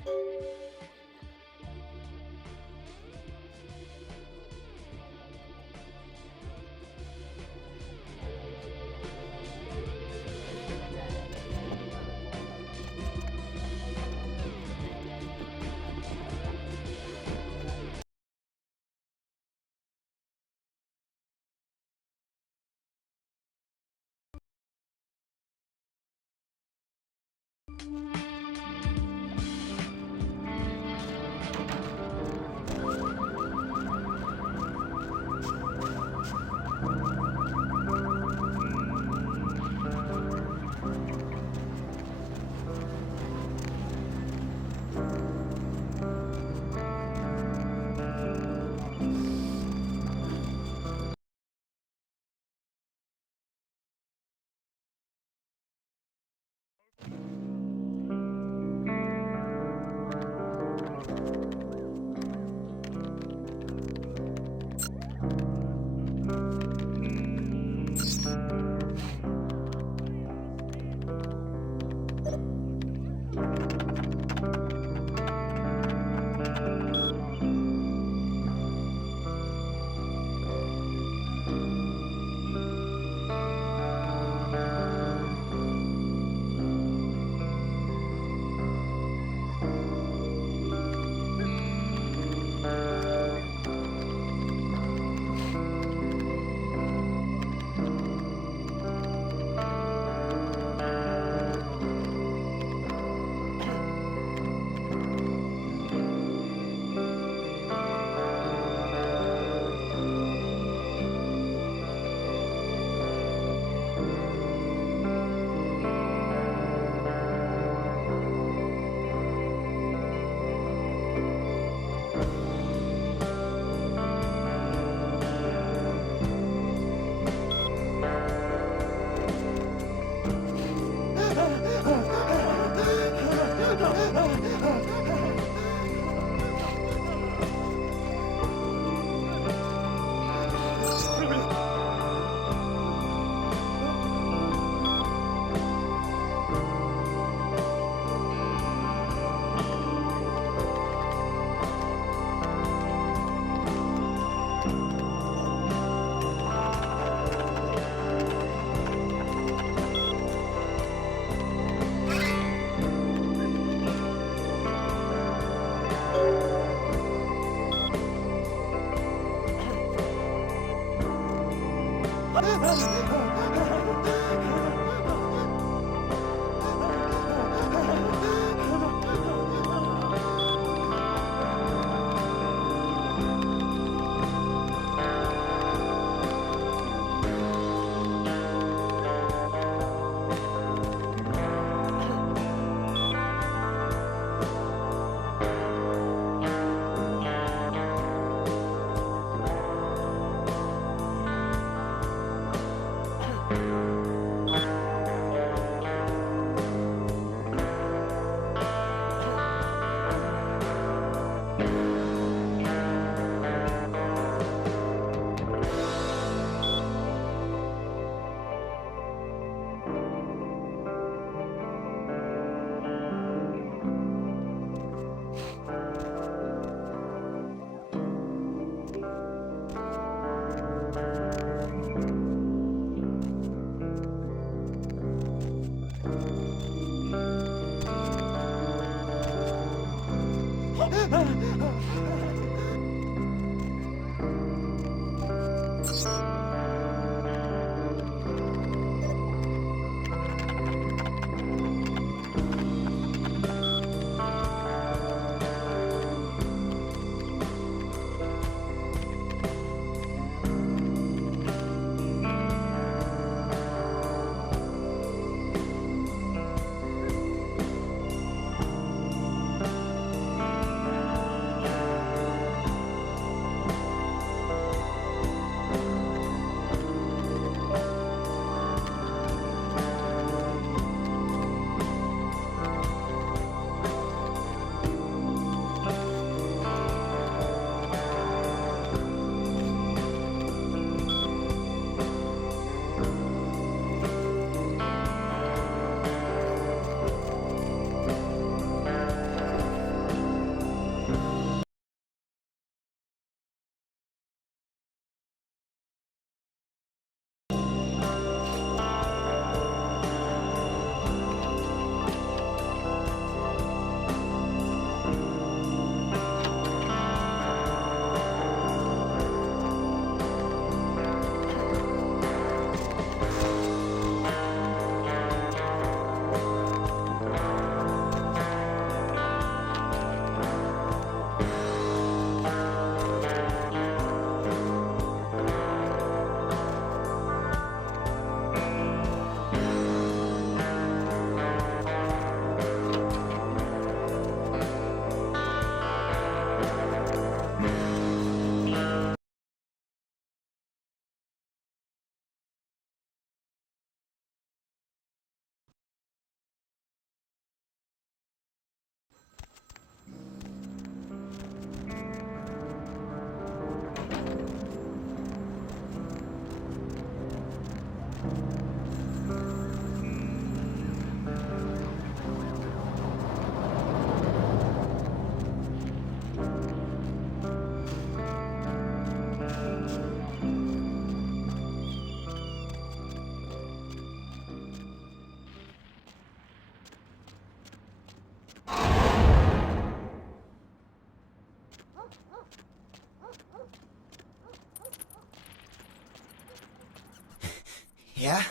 Yeah?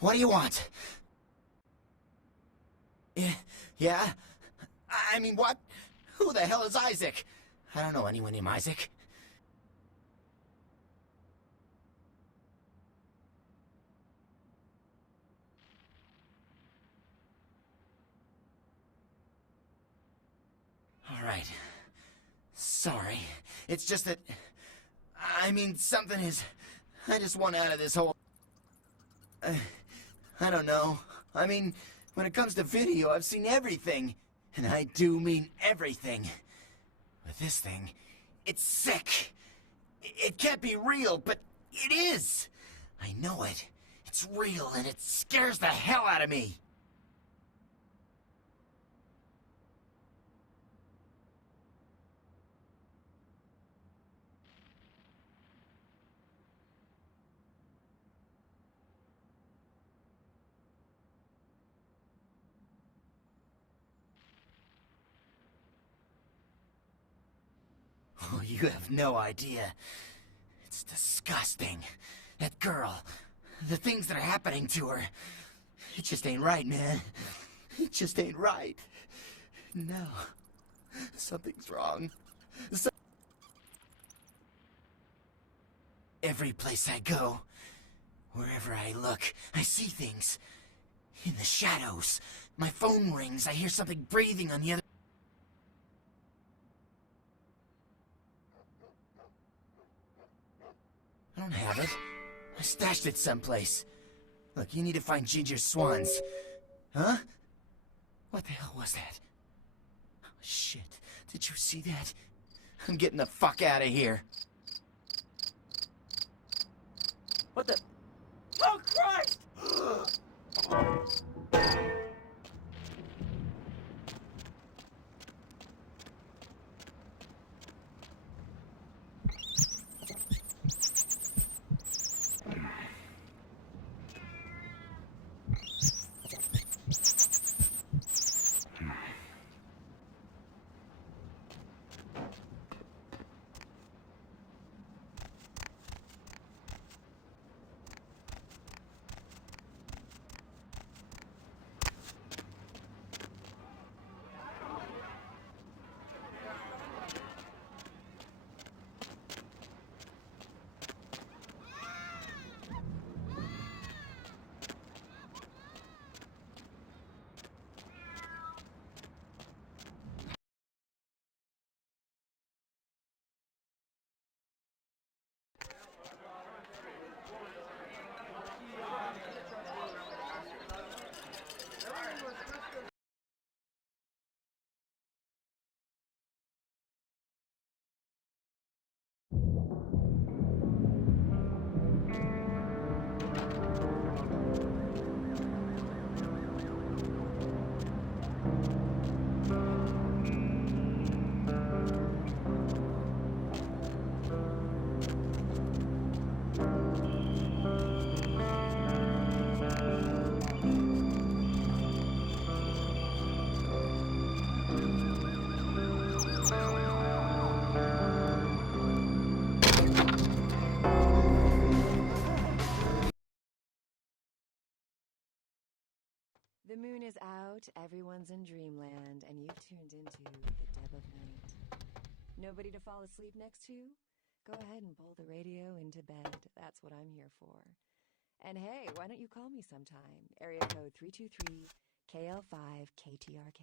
What do you want? Yeah? I mean, what? Who the hell is Isaac? I don't know anyone named Isaac. Alright. Sorry. It's just that... I mean, something is... I just want out of this whole... I don't know. I mean, when it comes to video, I've seen everything. And I do mean everything. But this thing, it's sick. It can't be real, but it is. I know it. It's real, and it scares the hell out of me. Oh, you have no idea. It's disgusting. That girl. The things that are happening to her. It just ain't right, man. It just ain't right. No. Something's wrong. Every place I go, wherever I look, I see things. In the shadows. My phone rings. I hear something breathing on the other... I don't have it. I stashed it someplace. Look, you need to find Ginger's swans. Huh? What the hell was that? Oh, shit. Did you see that? I'm getting the fuck out of here. What the... Oh, Christ! The moon is out, everyone's in dreamland, and you've tuned into the dead of night. Nobody to fall asleep next to? Go ahead and pull the radio into bed. That's what I'm here for. And hey, why don't you call me sometime? Area code 323 KL5 KTRK.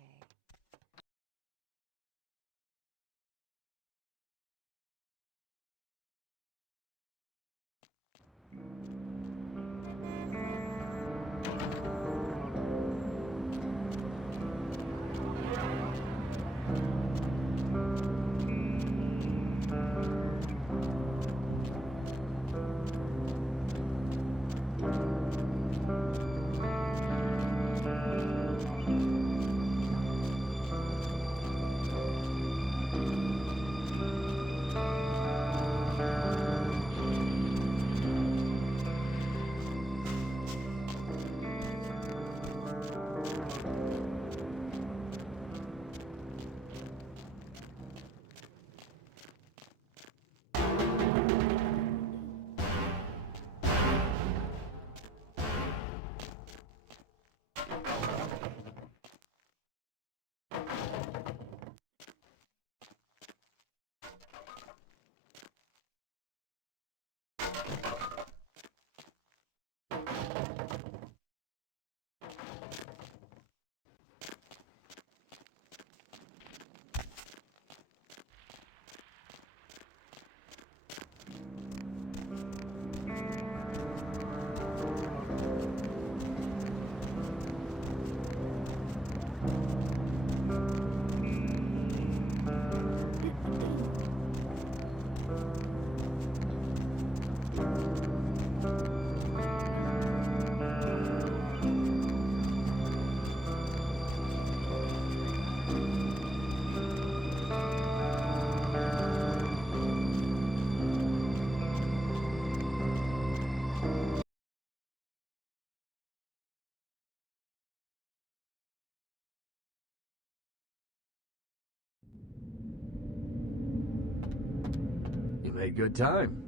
made good time.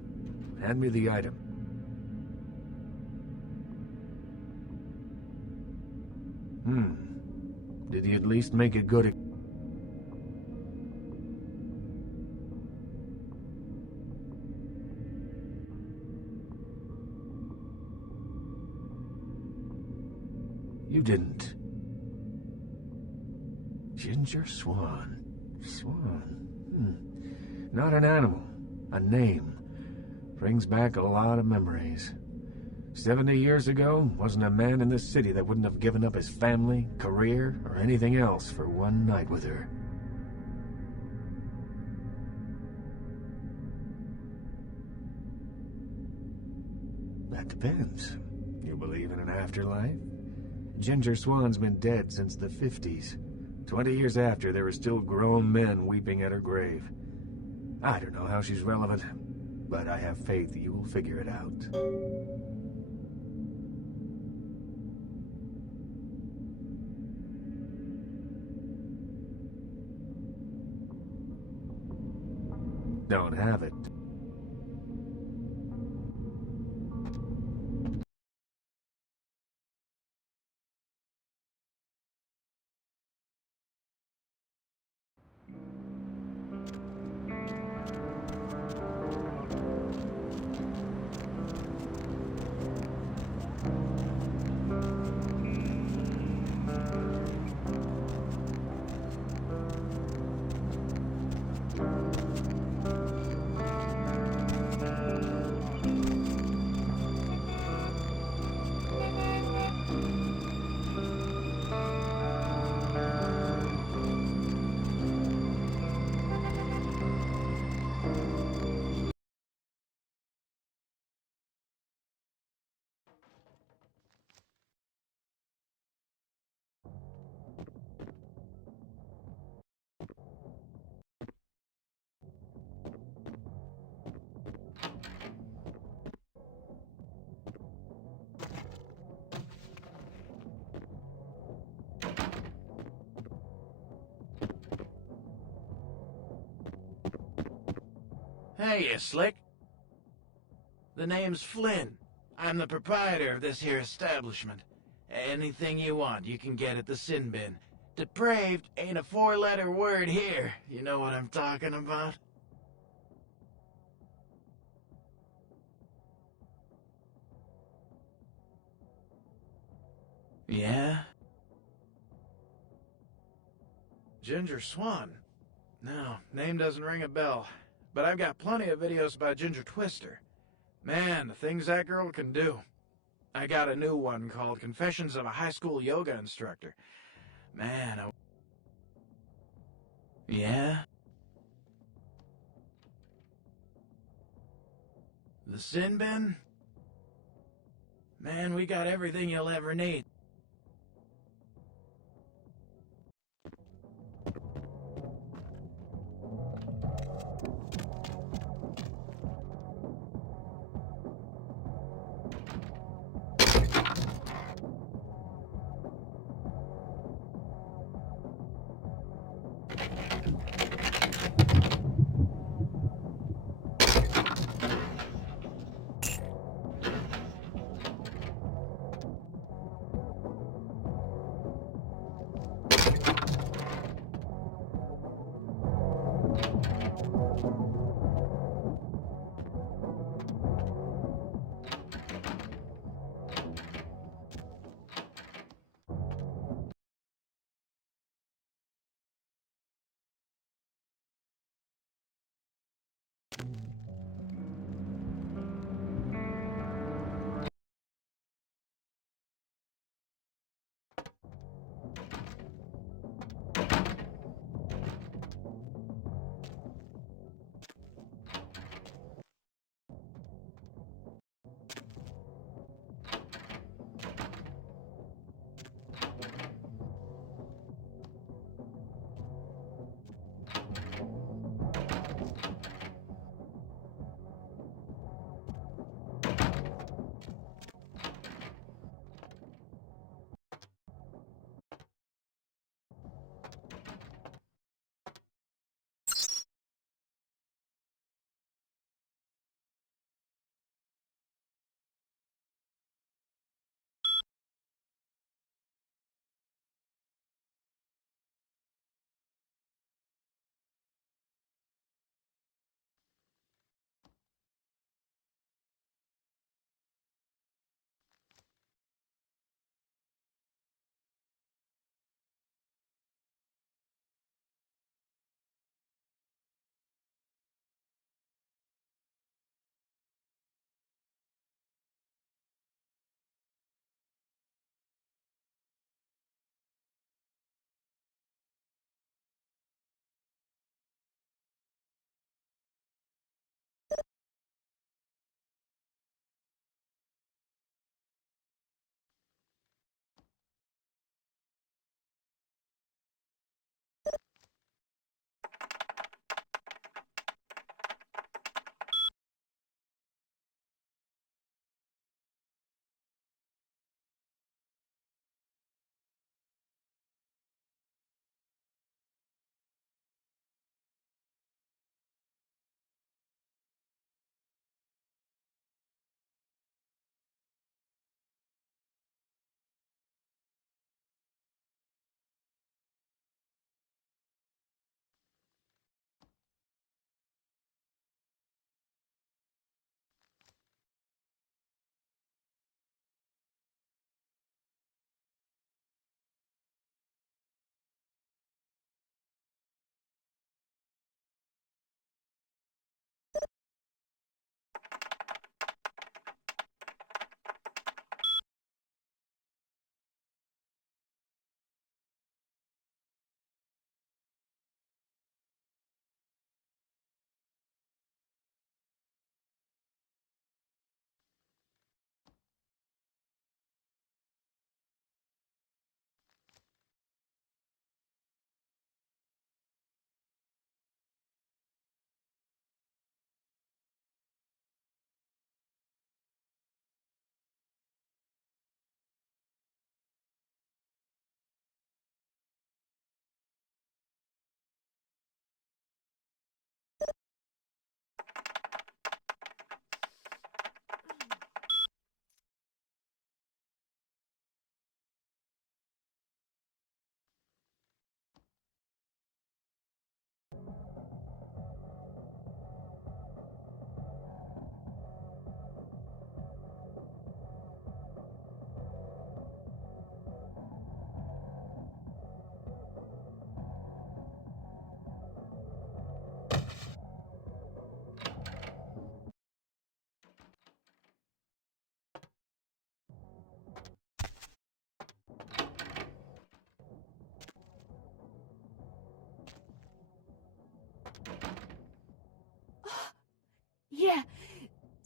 Hand me the item. Did he at least make a good... You didn't. Ginger Swan. Not an animal. A name. Brings back a lot of memories. 70 years ago, wasn't a man in this city that wouldn't have given up his family, career, or anything else for one night with her. That depends. You believe in an afterlife? Ginger Swan's been dead since the 50s. 20 years after, there were still grown men weeping at her grave. I don't know how she's relevant, but I have faith you will figure it out. Don't have it. Hey, you slick. The name's Flynn. I'm the proprietor of this here establishment. Anything you want, you can get at the sin bin. Depraved ain't a four-letter word here. You know what I'm talking about? Yeah? Ginger Swan? No, name doesn't ring a bell. But I've got plenty of videos about Ginger Twister. Man, the things that girl can do. I got a new one called Confessions of a High School Yoga Instructor. Man, Yeah? The sin bin? Man, we got everything you'll ever need.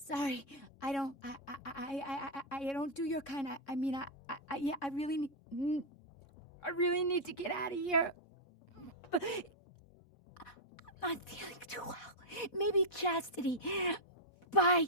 Sorry, I don't do your kind. I really need to get out of here. But I'm not feeling too well. Maybe chastity. Bye.